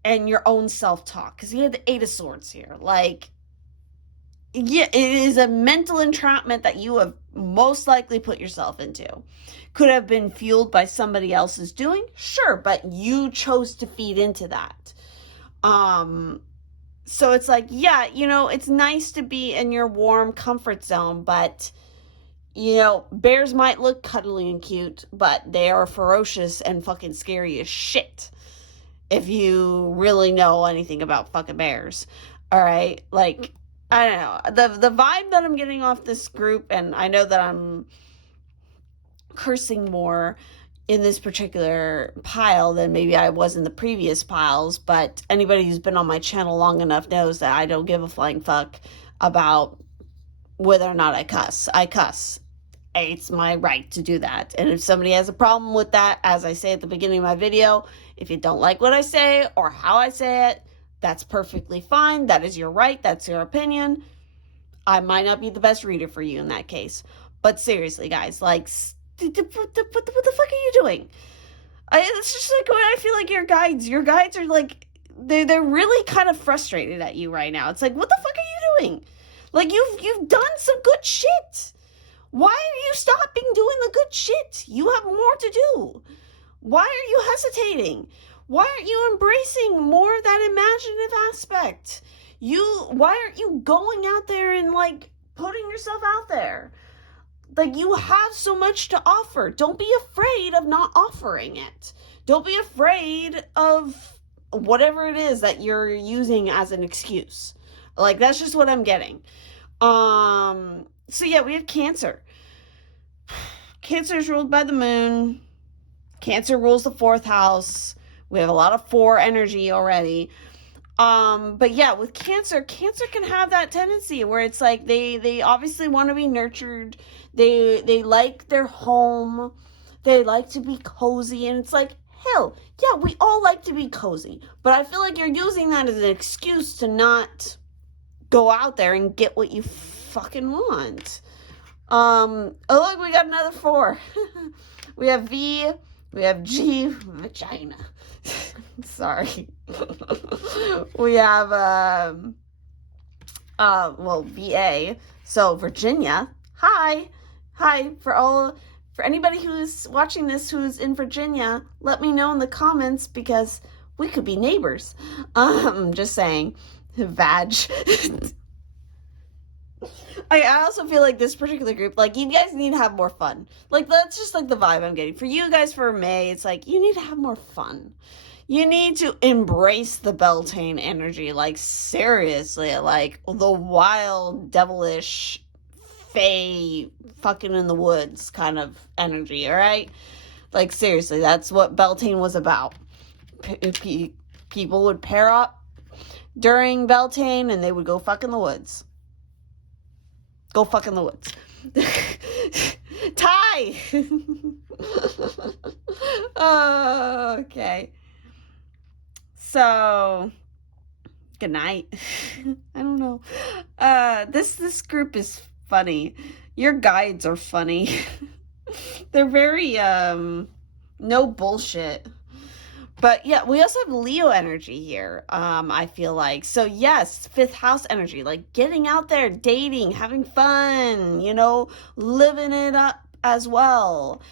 and your own self-talk. Because you have the 8 of Swords here. Like, yeah, it is a mental entrapment that you have most likely put yourself into. Could have been fueled by somebody else's doing, sure, but you chose to feed into that. So it's like, yeah, it's nice to be in your warm comfort zone, but bears might look cuddly and cute, but they are ferocious and fucking scary as shit. If you really know anything about fucking bears. All right. Like, I don't know. The vibe that I'm getting off this group, and I know that I'm cursing more in this particular pile than maybe I was in the previous piles, but anybody who's been on my channel long enough knows that I don't give a flying fuck about whether or not I cuss. I cuss. It's my right to do that. And if somebody has a problem with that, as I say at the beginning of my video, if you don't like what I say or how I say it, that's perfectly fine. That is your right. That's your opinion. I might not be the best reader for you in that case. But seriously, guys, like, what the fuck are you doing? It's just like when I feel like your guides are like, they're really kind of frustrated at you right now. It's like, what the fuck are you doing? Like, you've done some good shit. Why are you stopping doing the good shit? You have more to do. Why are you hesitating? Why aren't you embracing more of that imaginative aspect? Why aren't you going out there and like putting yourself out there? Like, you have so much to offer. Don't be afraid of not offering it. Don't be afraid of whatever it is that you're using as an excuse. Like, that's just what I'm getting. So yeah, we have Cancer. Cancer is ruled by the moon. Cancer rules the 4th house. We have a lot of 4 energy already. But yeah, with Cancer can have that tendency where it's like they obviously want to be nurtured. They like their home. They like to be cozy, and it's like, hell, yeah, we all like to be cozy. But I feel like you're using that as an excuse to not go out there and get what you fucking want. Oh, look, we got another 4. We have V, we have G, vagina. Sorry. We have, VA. So, Virginia. Hi. Hi. For anybody who's watching this who's in Virginia, let me know in the comments because we could be neighbors. Just saying. Vag. I also feel like this particular group, like, you guys need to have more fun. Like, that's just, like, the vibe I'm getting. For you guys, for May, it's like, you need to have more fun. You need to embrace the Beltane energy. Like, seriously. Like, the wild, devilish, fae, fucking in the woods kind of energy, alright? Like, seriously, that's what Beltane was about. People would pair up during Beltane, and they would go fuck in the woods. Go fuck in the woods. Ty! Okay. So, good night. I don't know. This group is funny. Your guides are funny. They're very, no bullshit. But yeah, we also have Leo energy here, I feel like. So yes, 5th house energy, like getting out there, dating, having fun, living it up as well.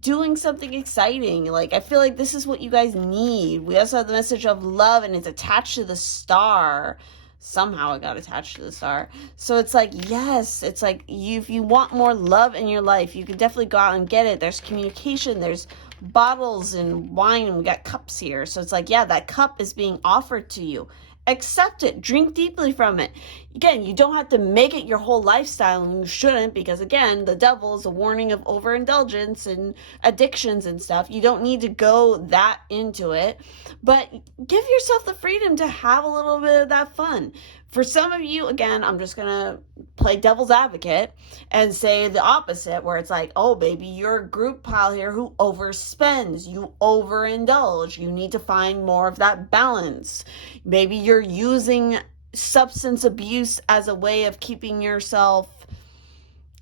Doing something exciting. Like, I feel like this is what you guys need. We also have the message of love, and it's attached to the star. Somehow it got attached to the star. So it's like, yes, it's like if you want more love in your life, you can definitely go out and get it. There's communication, there's bottles and wine, and we got cups here. So it's like, yeah, that cup is being offered to you. Accept it. Drink deeply from it. Again, you don't have to make it your whole lifestyle, and you shouldn't, because again, the devil is a warning of overindulgence and addictions and stuff. You don't need to go that into it, but give yourself the freedom to have a little bit of that fun. For some of you, again, I'm just going to play devil's advocate and say the opposite, where it's like, oh, baby, you're a group pile here who overspends. You overindulge. You need to find more of that balance. Maybe you're using substance abuse as a way of keeping yourself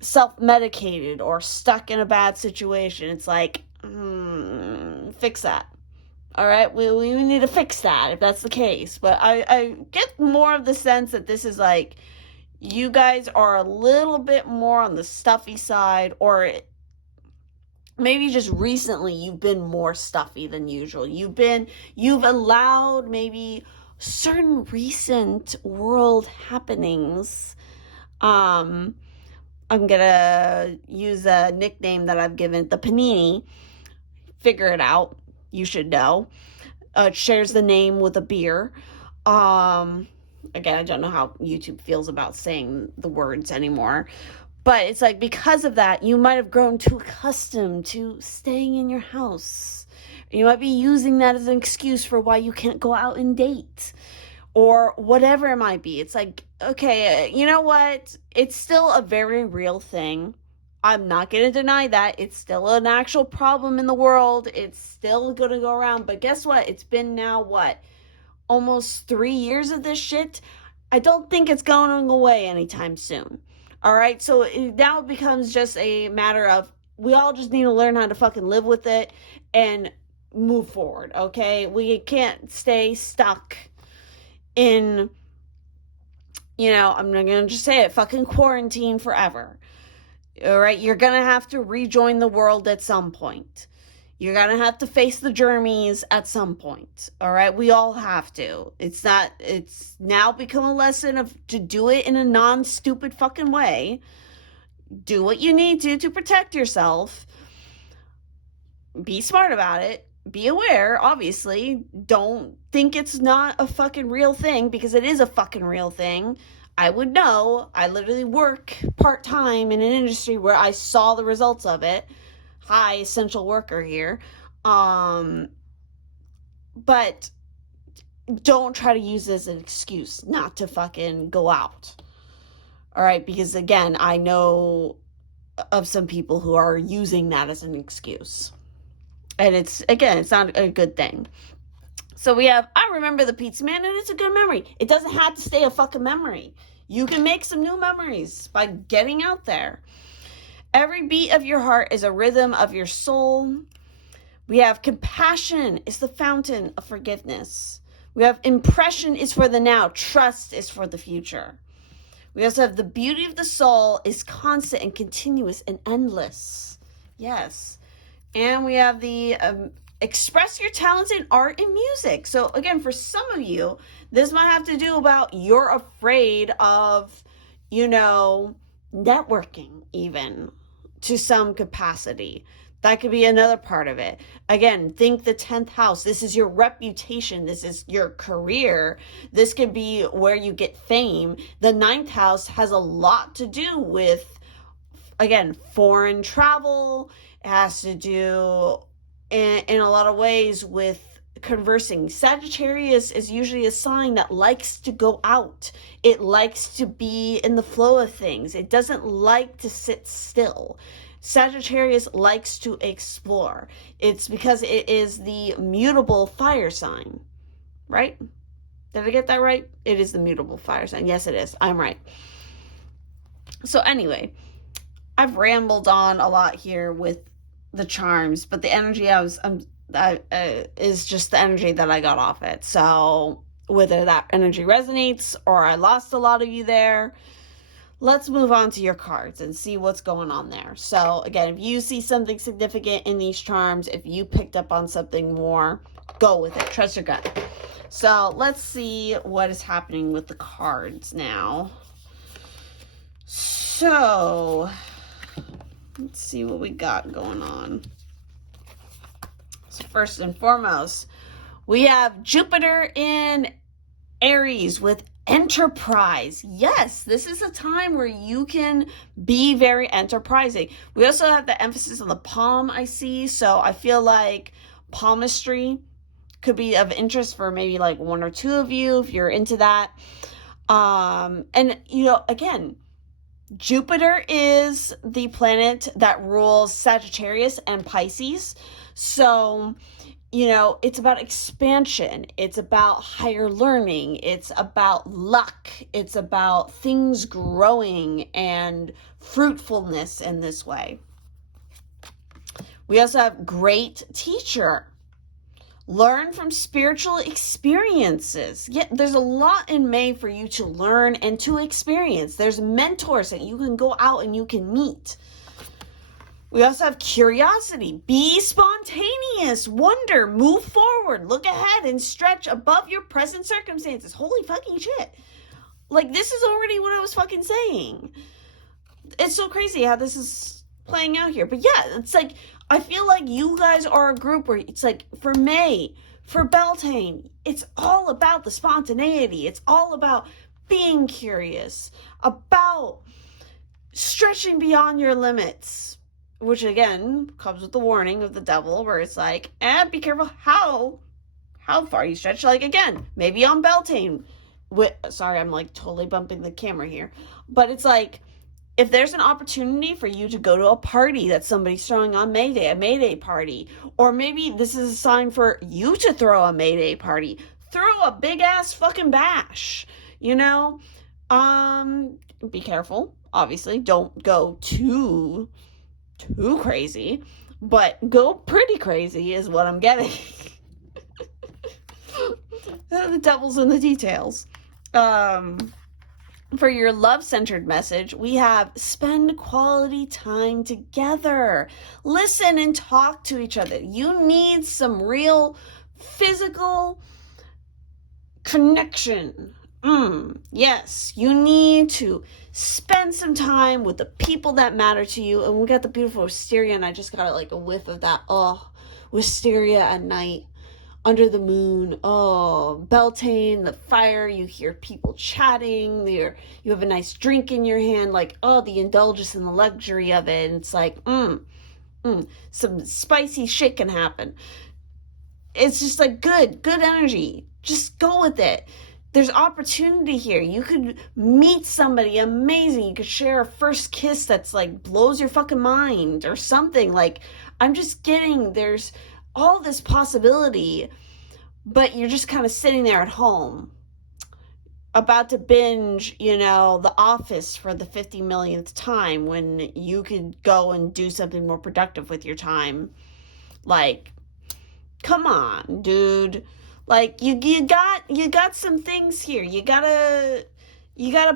self-medicated or stuck in a bad situation. It's like, fix that. All right, we need to fix that if that's the case. But I get more of the sense that this is like, you guys are a little bit more on the stuffy side, or maybe just recently you've been more stuffy than usual. You've allowed maybe certain recent world happenings. I'm gonna use a nickname that I've given, the Panini. Figure it out. You should know. It shares the name with a beer. Again, I don't know how YouTube feels about saying the words anymore. But it's like, because of that, you might have grown too accustomed to staying in your house. You might be using that as an excuse for why you can't go out and date. Or whatever it might be. It's like, okay, you know what? It's still a very real thing. I'm not going to deny that. It's still an actual problem in the world. It's still going to go around. But guess what? It's been now, almost 3 years of this shit? I don't think it's going away anytime soon. All right? So it now becomes just a matter of, we all just need to learn how to fucking live with it and move forward, okay? We can't stay stuck in, I'm not going to just say it, fucking quarantine forever. All right, you're going to have to rejoin the world at some point. You're going to have to face the germies at some point. All right, we all have to. It's now become a lesson to do it in a non-stupid fucking way. Do what you need to protect yourself. Be smart about it. Be aware, obviously. Don't think it's not a fucking real thing, because it is a fucking real thing. I would know. I literally work part-time in an industry where I saw the results of it. Hi, essential worker here. But don't try to use this as an excuse not to fucking go out. All right? Because, again, I know of some people who are using that as an excuse. And it's not a good thing. So we have, I remember the pizza man, and it's a good memory. It doesn't have to stay a fucking memory. You can make some new memories by getting out there. Every beat of your heart is a rhythm of your soul. We have compassion is the fountain of forgiveness. We have impression is for the now. Trust is for the future. We also have the beauty of the soul is constant and continuous and endless. Yes. And we have the express your talents in art and music. So again, for some of you, this might have to do about you're afraid of, networking even to some capacity. That could be another part of it. Again, think the 10th house. This is your reputation. This is your career. This could be where you get fame. The 9th house has a lot to do with, again, foreign travel. It has to do in a lot of ways with conversing. Sagittarius is usually a sign that likes to go out. It likes to be in the flow of things. It doesn't like to sit still. Sagittarius likes to explore. It's because it is the mutable fire sign, right? Did I get that right? It is the mutable fire sign. Yes, it is. I'm right. So anyway, I've rambled on a lot here with the charms, but the energy is just the energy that I got off it. So whether that energy resonates or I lost a lot of you there, let's move on to your cards and see what's going on there. So again, if you see something significant in these charms, if you picked up on something more, go with it. Trust your gut. So let's see what is happening with the cards now. So let's see what we got going on. So first and foremost, we have Jupiter in Aries with enterprise. Yes, this is a time where you can be very enterprising. We also have the emphasis on the palm, I see. So I feel like palmistry could be of interest for maybe like one or two of you if you're into that. And again, Jupiter is the planet that rules Sagittarius and Pisces. So it's about expansion. It's about higher learning. It's about luck. It's about things growing and fruitfulness in this way. We also have great teacher. Learn from spiritual experiences. Yeah, there's a lot in May for you to learn and to experience. There's mentors that you can go out and you can meet. We also have curiosity. Be spontaneous. Wonder. Move forward. Look ahead and stretch above your present circumstances. Holy fucking shit. Like, this is already what I was fucking saying. It's so crazy how this is playing out here. But yeah, it's like, I feel like you guys are a group where it's like, for May, for Beltane, it's all about the spontaneity. It's all about being curious, about stretching beyond your limits. Which again comes with the warning of the devil, where it's like, be careful how far you stretch. Like again, maybe on Beltane. Sorry, I'm like totally bumping the camera here. But it's like, if there's an opportunity for you to go to a party that somebody's throwing on May Day, a May Day party, or maybe this is a sign for you to throw a May Day party, throw a big ass fucking bash, Be careful. Obviously, don't go too crazy, but go pretty crazy is what I'm getting. The devil's in the details. For your love-centered message, we have spend quality time together. Listen and talk to each other. You need some real physical connection. Yes, you need to spend some time with the people that matter to you. And we got the beautiful wisteria, and I just got like a whiff of that. Oh, wisteria at night, under the moon. Oh, Beltane, the fire. You hear people chatting. You have a nice drink in your hand. Like, oh, the indulgence and the luxury of it. And it's like, some spicy shit can happen. It's just like good energy. Just go with it. There's opportunity here. You could meet somebody amazing. You could share a first kiss that's like blows your fucking mind or something. Like, I'm just getting, there's all this possibility, but you're just kind of sitting there at home. about to binge, The Office for the 50 millionth time when you could go and do something more productive with your time. Like, come on, dude. Like, you got some things here. You gotta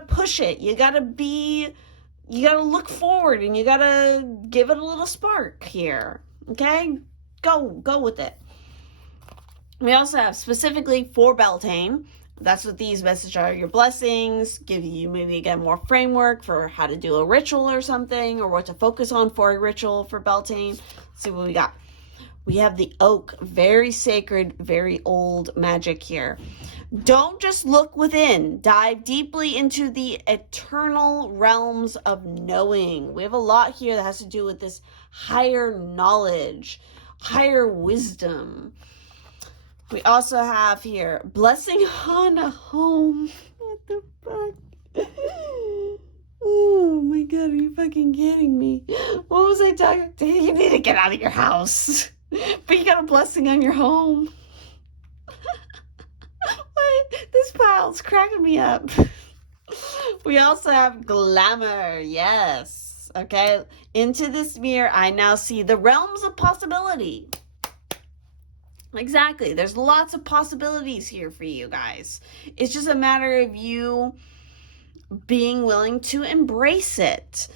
push it. You gotta look forward, and you gotta give it a little spark here. Okay? Go with it. We also have specifically for Beltane. That's what these messages are. Your blessings, give you maybe again more framework for how to do a ritual or something, or what to focus on for a ritual for Beltane. Let's see what we got. We have the oak, very sacred, very old magic here. Don't just look within. Dive deeply into the eternal realms of knowing. We have a lot here that has to do with this higher knowledge, higher wisdom. We also have here, blessing on a home. What the fuck? Oh my God, are you fucking kidding me? What was I talking? You need to get out of your house. But you got a blessing on your home. What? This pile's cracking me up. We also have glamour. Yes. Okay. Into this mirror, I now see the realms of possibility. Exactly. There's lots of possibilities here for you guys. It's just a matter of you being willing to embrace it.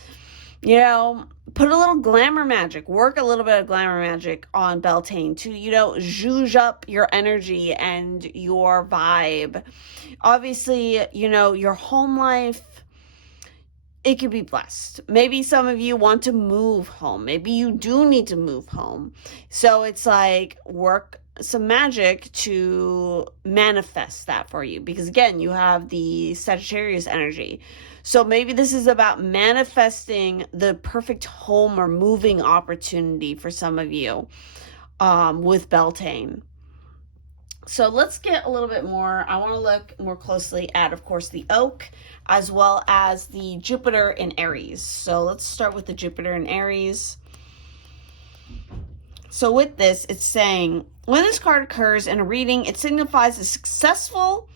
Put a little glamour magic, work a little bit of glamour magic on Beltane to, zhuzh up your energy and your vibe. Obviously, your home life, it could be blessed. Maybe some of you want to move home. Maybe you do need to move home. So it's like work some magic to manifest that for you. Because again, you have the Sagittarius energy. So maybe this is about manifesting the perfect home or moving opportunity for some of you with Beltane. So let's get a little bit more. I want to look more closely at, of course, the oak as well as the Jupiter in Aries. So let's start with the Jupiter in Aries. So with this, it's saying, when this card occurs in a reading, it signifies a successful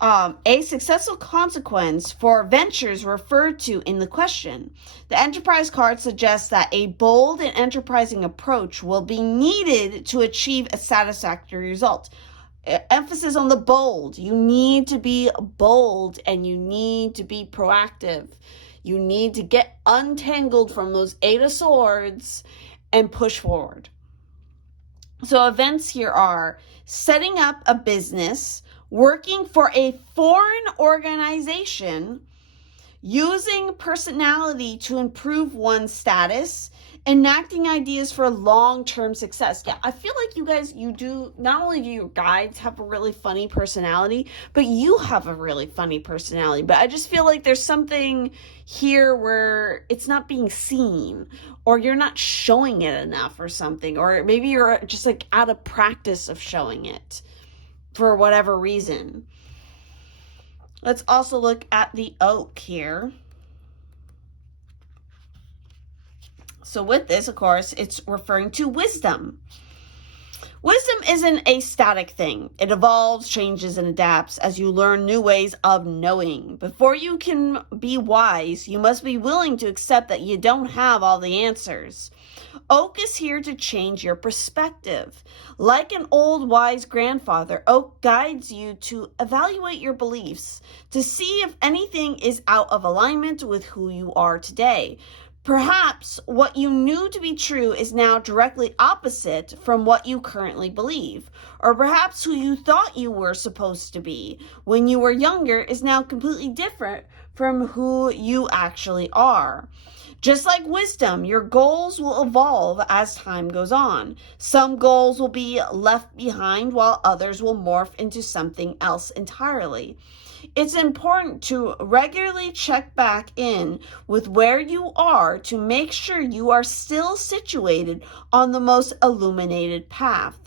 consequence for ventures referred to in the question. The Enterprise card suggests that a bold and enterprising approach will be needed to achieve a satisfactory result. Emphasis on the bold. You need to be bold and you need to be proactive. You need to get untangled from those Eight of Swords and push forward. So events here are setting up a business, working for a foreign organization, using personality to improve one's status, enacting ideas for long-term success. Yeah, I feel like you guys, not only do your guides have a really funny personality, but you have a really funny personality. But I just feel like there's something here where it's not being seen, or you're not showing it enough or something, or maybe you're just like out of practice of showing it for whatever reason. Let's also look at the oak here. So with this, of course, it's referring to wisdom. Wisdom isn't a static thing. It evolves, changes, and adapts as you learn new ways of knowing. Before you can be wise, you must be willing to accept that you don't have all the answers. Oak is here to change your perspective. Like an old wise grandfather, Oak guides you to evaluate your beliefs, to see if anything is out of alignment with who you are today. Perhaps what you knew to be true is now directly opposite from what you currently believe. Or perhaps who you thought you were supposed to be when you were younger is now completely different from who you actually are. Just like wisdom, your goals will evolve as time goes on. Some goals will be left behind while others will morph into something else entirely. It's important to regularly check back in with where you are to make sure you are still situated on the most illuminated path.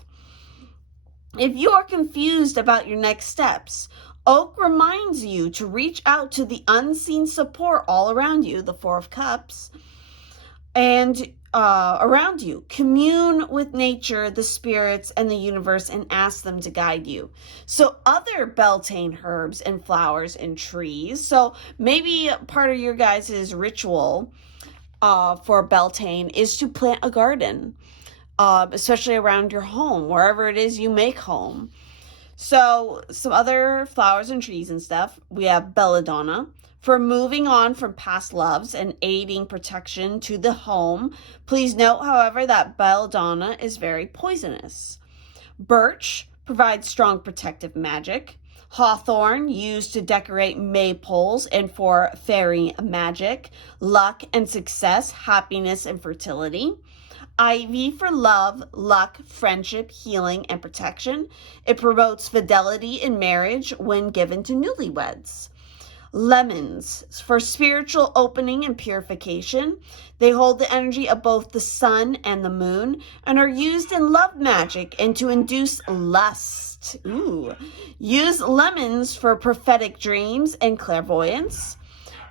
If you are confused about your next steps, Oak reminds you to reach out to the unseen support all around you, the Four of Cups, and around you. Commune with nature, the spirits, and the universe, and ask them to guide you. So other Beltane herbs and flowers and trees. So maybe part of your guys' ritual for Beltane is to plant a garden, especially around your home, wherever it is you make home. So some other flowers and trees and stuff. We have belladonna for moving on from past loves and aiding protection to the home. Please note, however, that belladonna is very poisonous. Birch provides strong protective magic. Hawthorn, used to decorate maypoles and for fairy magic, luck and success, happiness and fertility. Ivy for love, luck, friendship, healing, and protection. It promotes fidelity in marriage when given to newlyweds. Lemons for spiritual opening and purification. They hold the energy of both the sun and the moon and are used in love magic and to induce lust. Ooh. Use lemons for prophetic dreams and clairvoyance.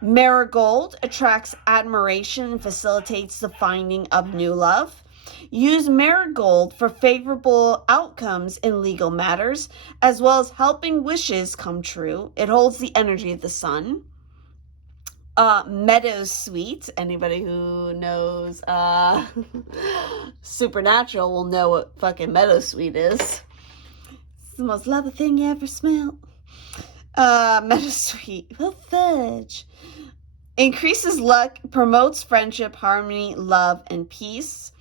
Marigold attracts admiration and facilitates the finding of new love. Use marigold for favorable outcomes in legal matters, as well as helping wishes come true. It holds the energy of the sun. Meadowsweet, anybody who knows Supernatural will know what fucking meadowsweet is. It's the most lovely thing you ever smelled. Meadowsweet, well, fudge. Increases luck, promotes friendship, harmony, love, and peace.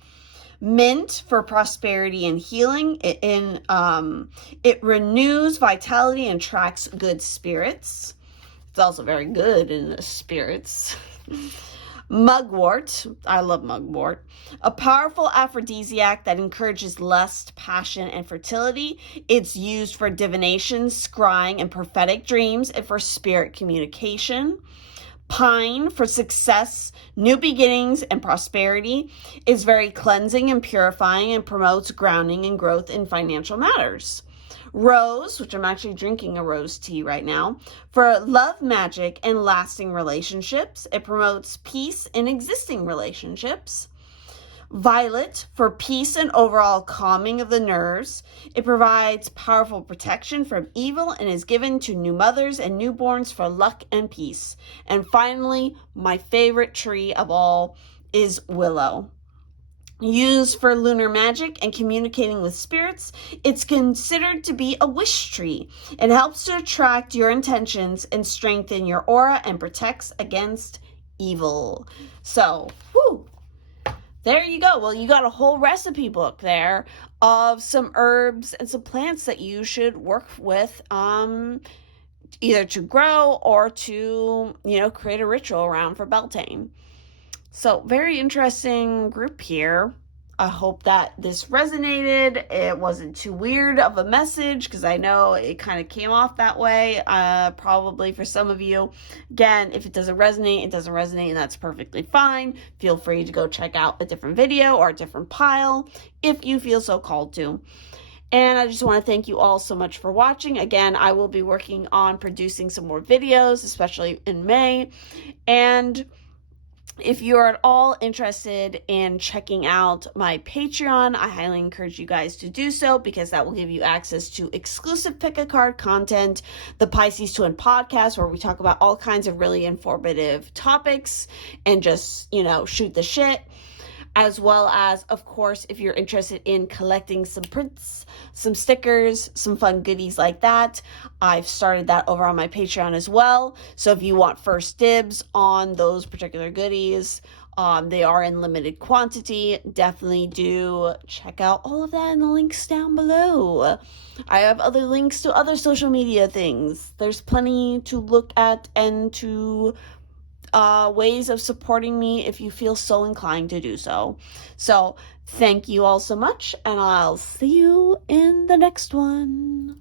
Mint for prosperity and healing. It renews vitality and attracts good spirits. It's also very good in the spirits. Mugwort. I love mugwort. A powerful aphrodisiac that encourages lust, passion, and fertility. It's used for divination, scrying, and prophetic dreams, and for spirit communication. Pine for success, new beginnings, and prosperity. Is very cleansing and purifying and promotes grounding and growth in financial matters. Rose, which I'm actually drinking a rose tea right now, for love magic and lasting relationships. It promotes peace in existing relationships. Violet for peace and overall calming of the nerves. It provides powerful protection from evil and is given to new mothers and newborns for luck and peace. And finally, my favorite tree of all is willow. Used for lunar magic and communicating with spirits, it's considered to be a wish tree. It helps to attract your intentions and strengthen your aura and protects against evil. So, whew. There you go. Well, you got a whole recipe book there of some herbs and some plants that you should work with, either to grow or to, create a ritual around for Beltane. So very interesting group here. I hope that this resonated. It wasn't too weird of a message because I know it kind of came off that way, probably for some of you. Again, if it doesn't resonate, it doesn't resonate, and that's perfectly fine. Feel free to go check out a different video or a different pile if you feel so called to. And I just want to thank you all so much for watching. Again, I will be working on producing some more videos, especially in May. And if you're at all interested in checking out my Patreon, I highly encourage you guys to do so because that will give you access to exclusive pick a card content, the Pisces Twin podcast, where we talk about all kinds of really informative topics and just, shoot the shit. As well as, of course, if you're interested in collecting some prints, some stickers, some fun goodies like that, I've started that over on my Patreon as well. So if you want first dibs on those particular goodies, they are in limited quantity. Definitely do check out all of that in the links down below. I have other links to other social media things. There's plenty to look at and to ways of supporting me if you feel so inclined to do so. So thank you all so much, and I'll see you in the next one.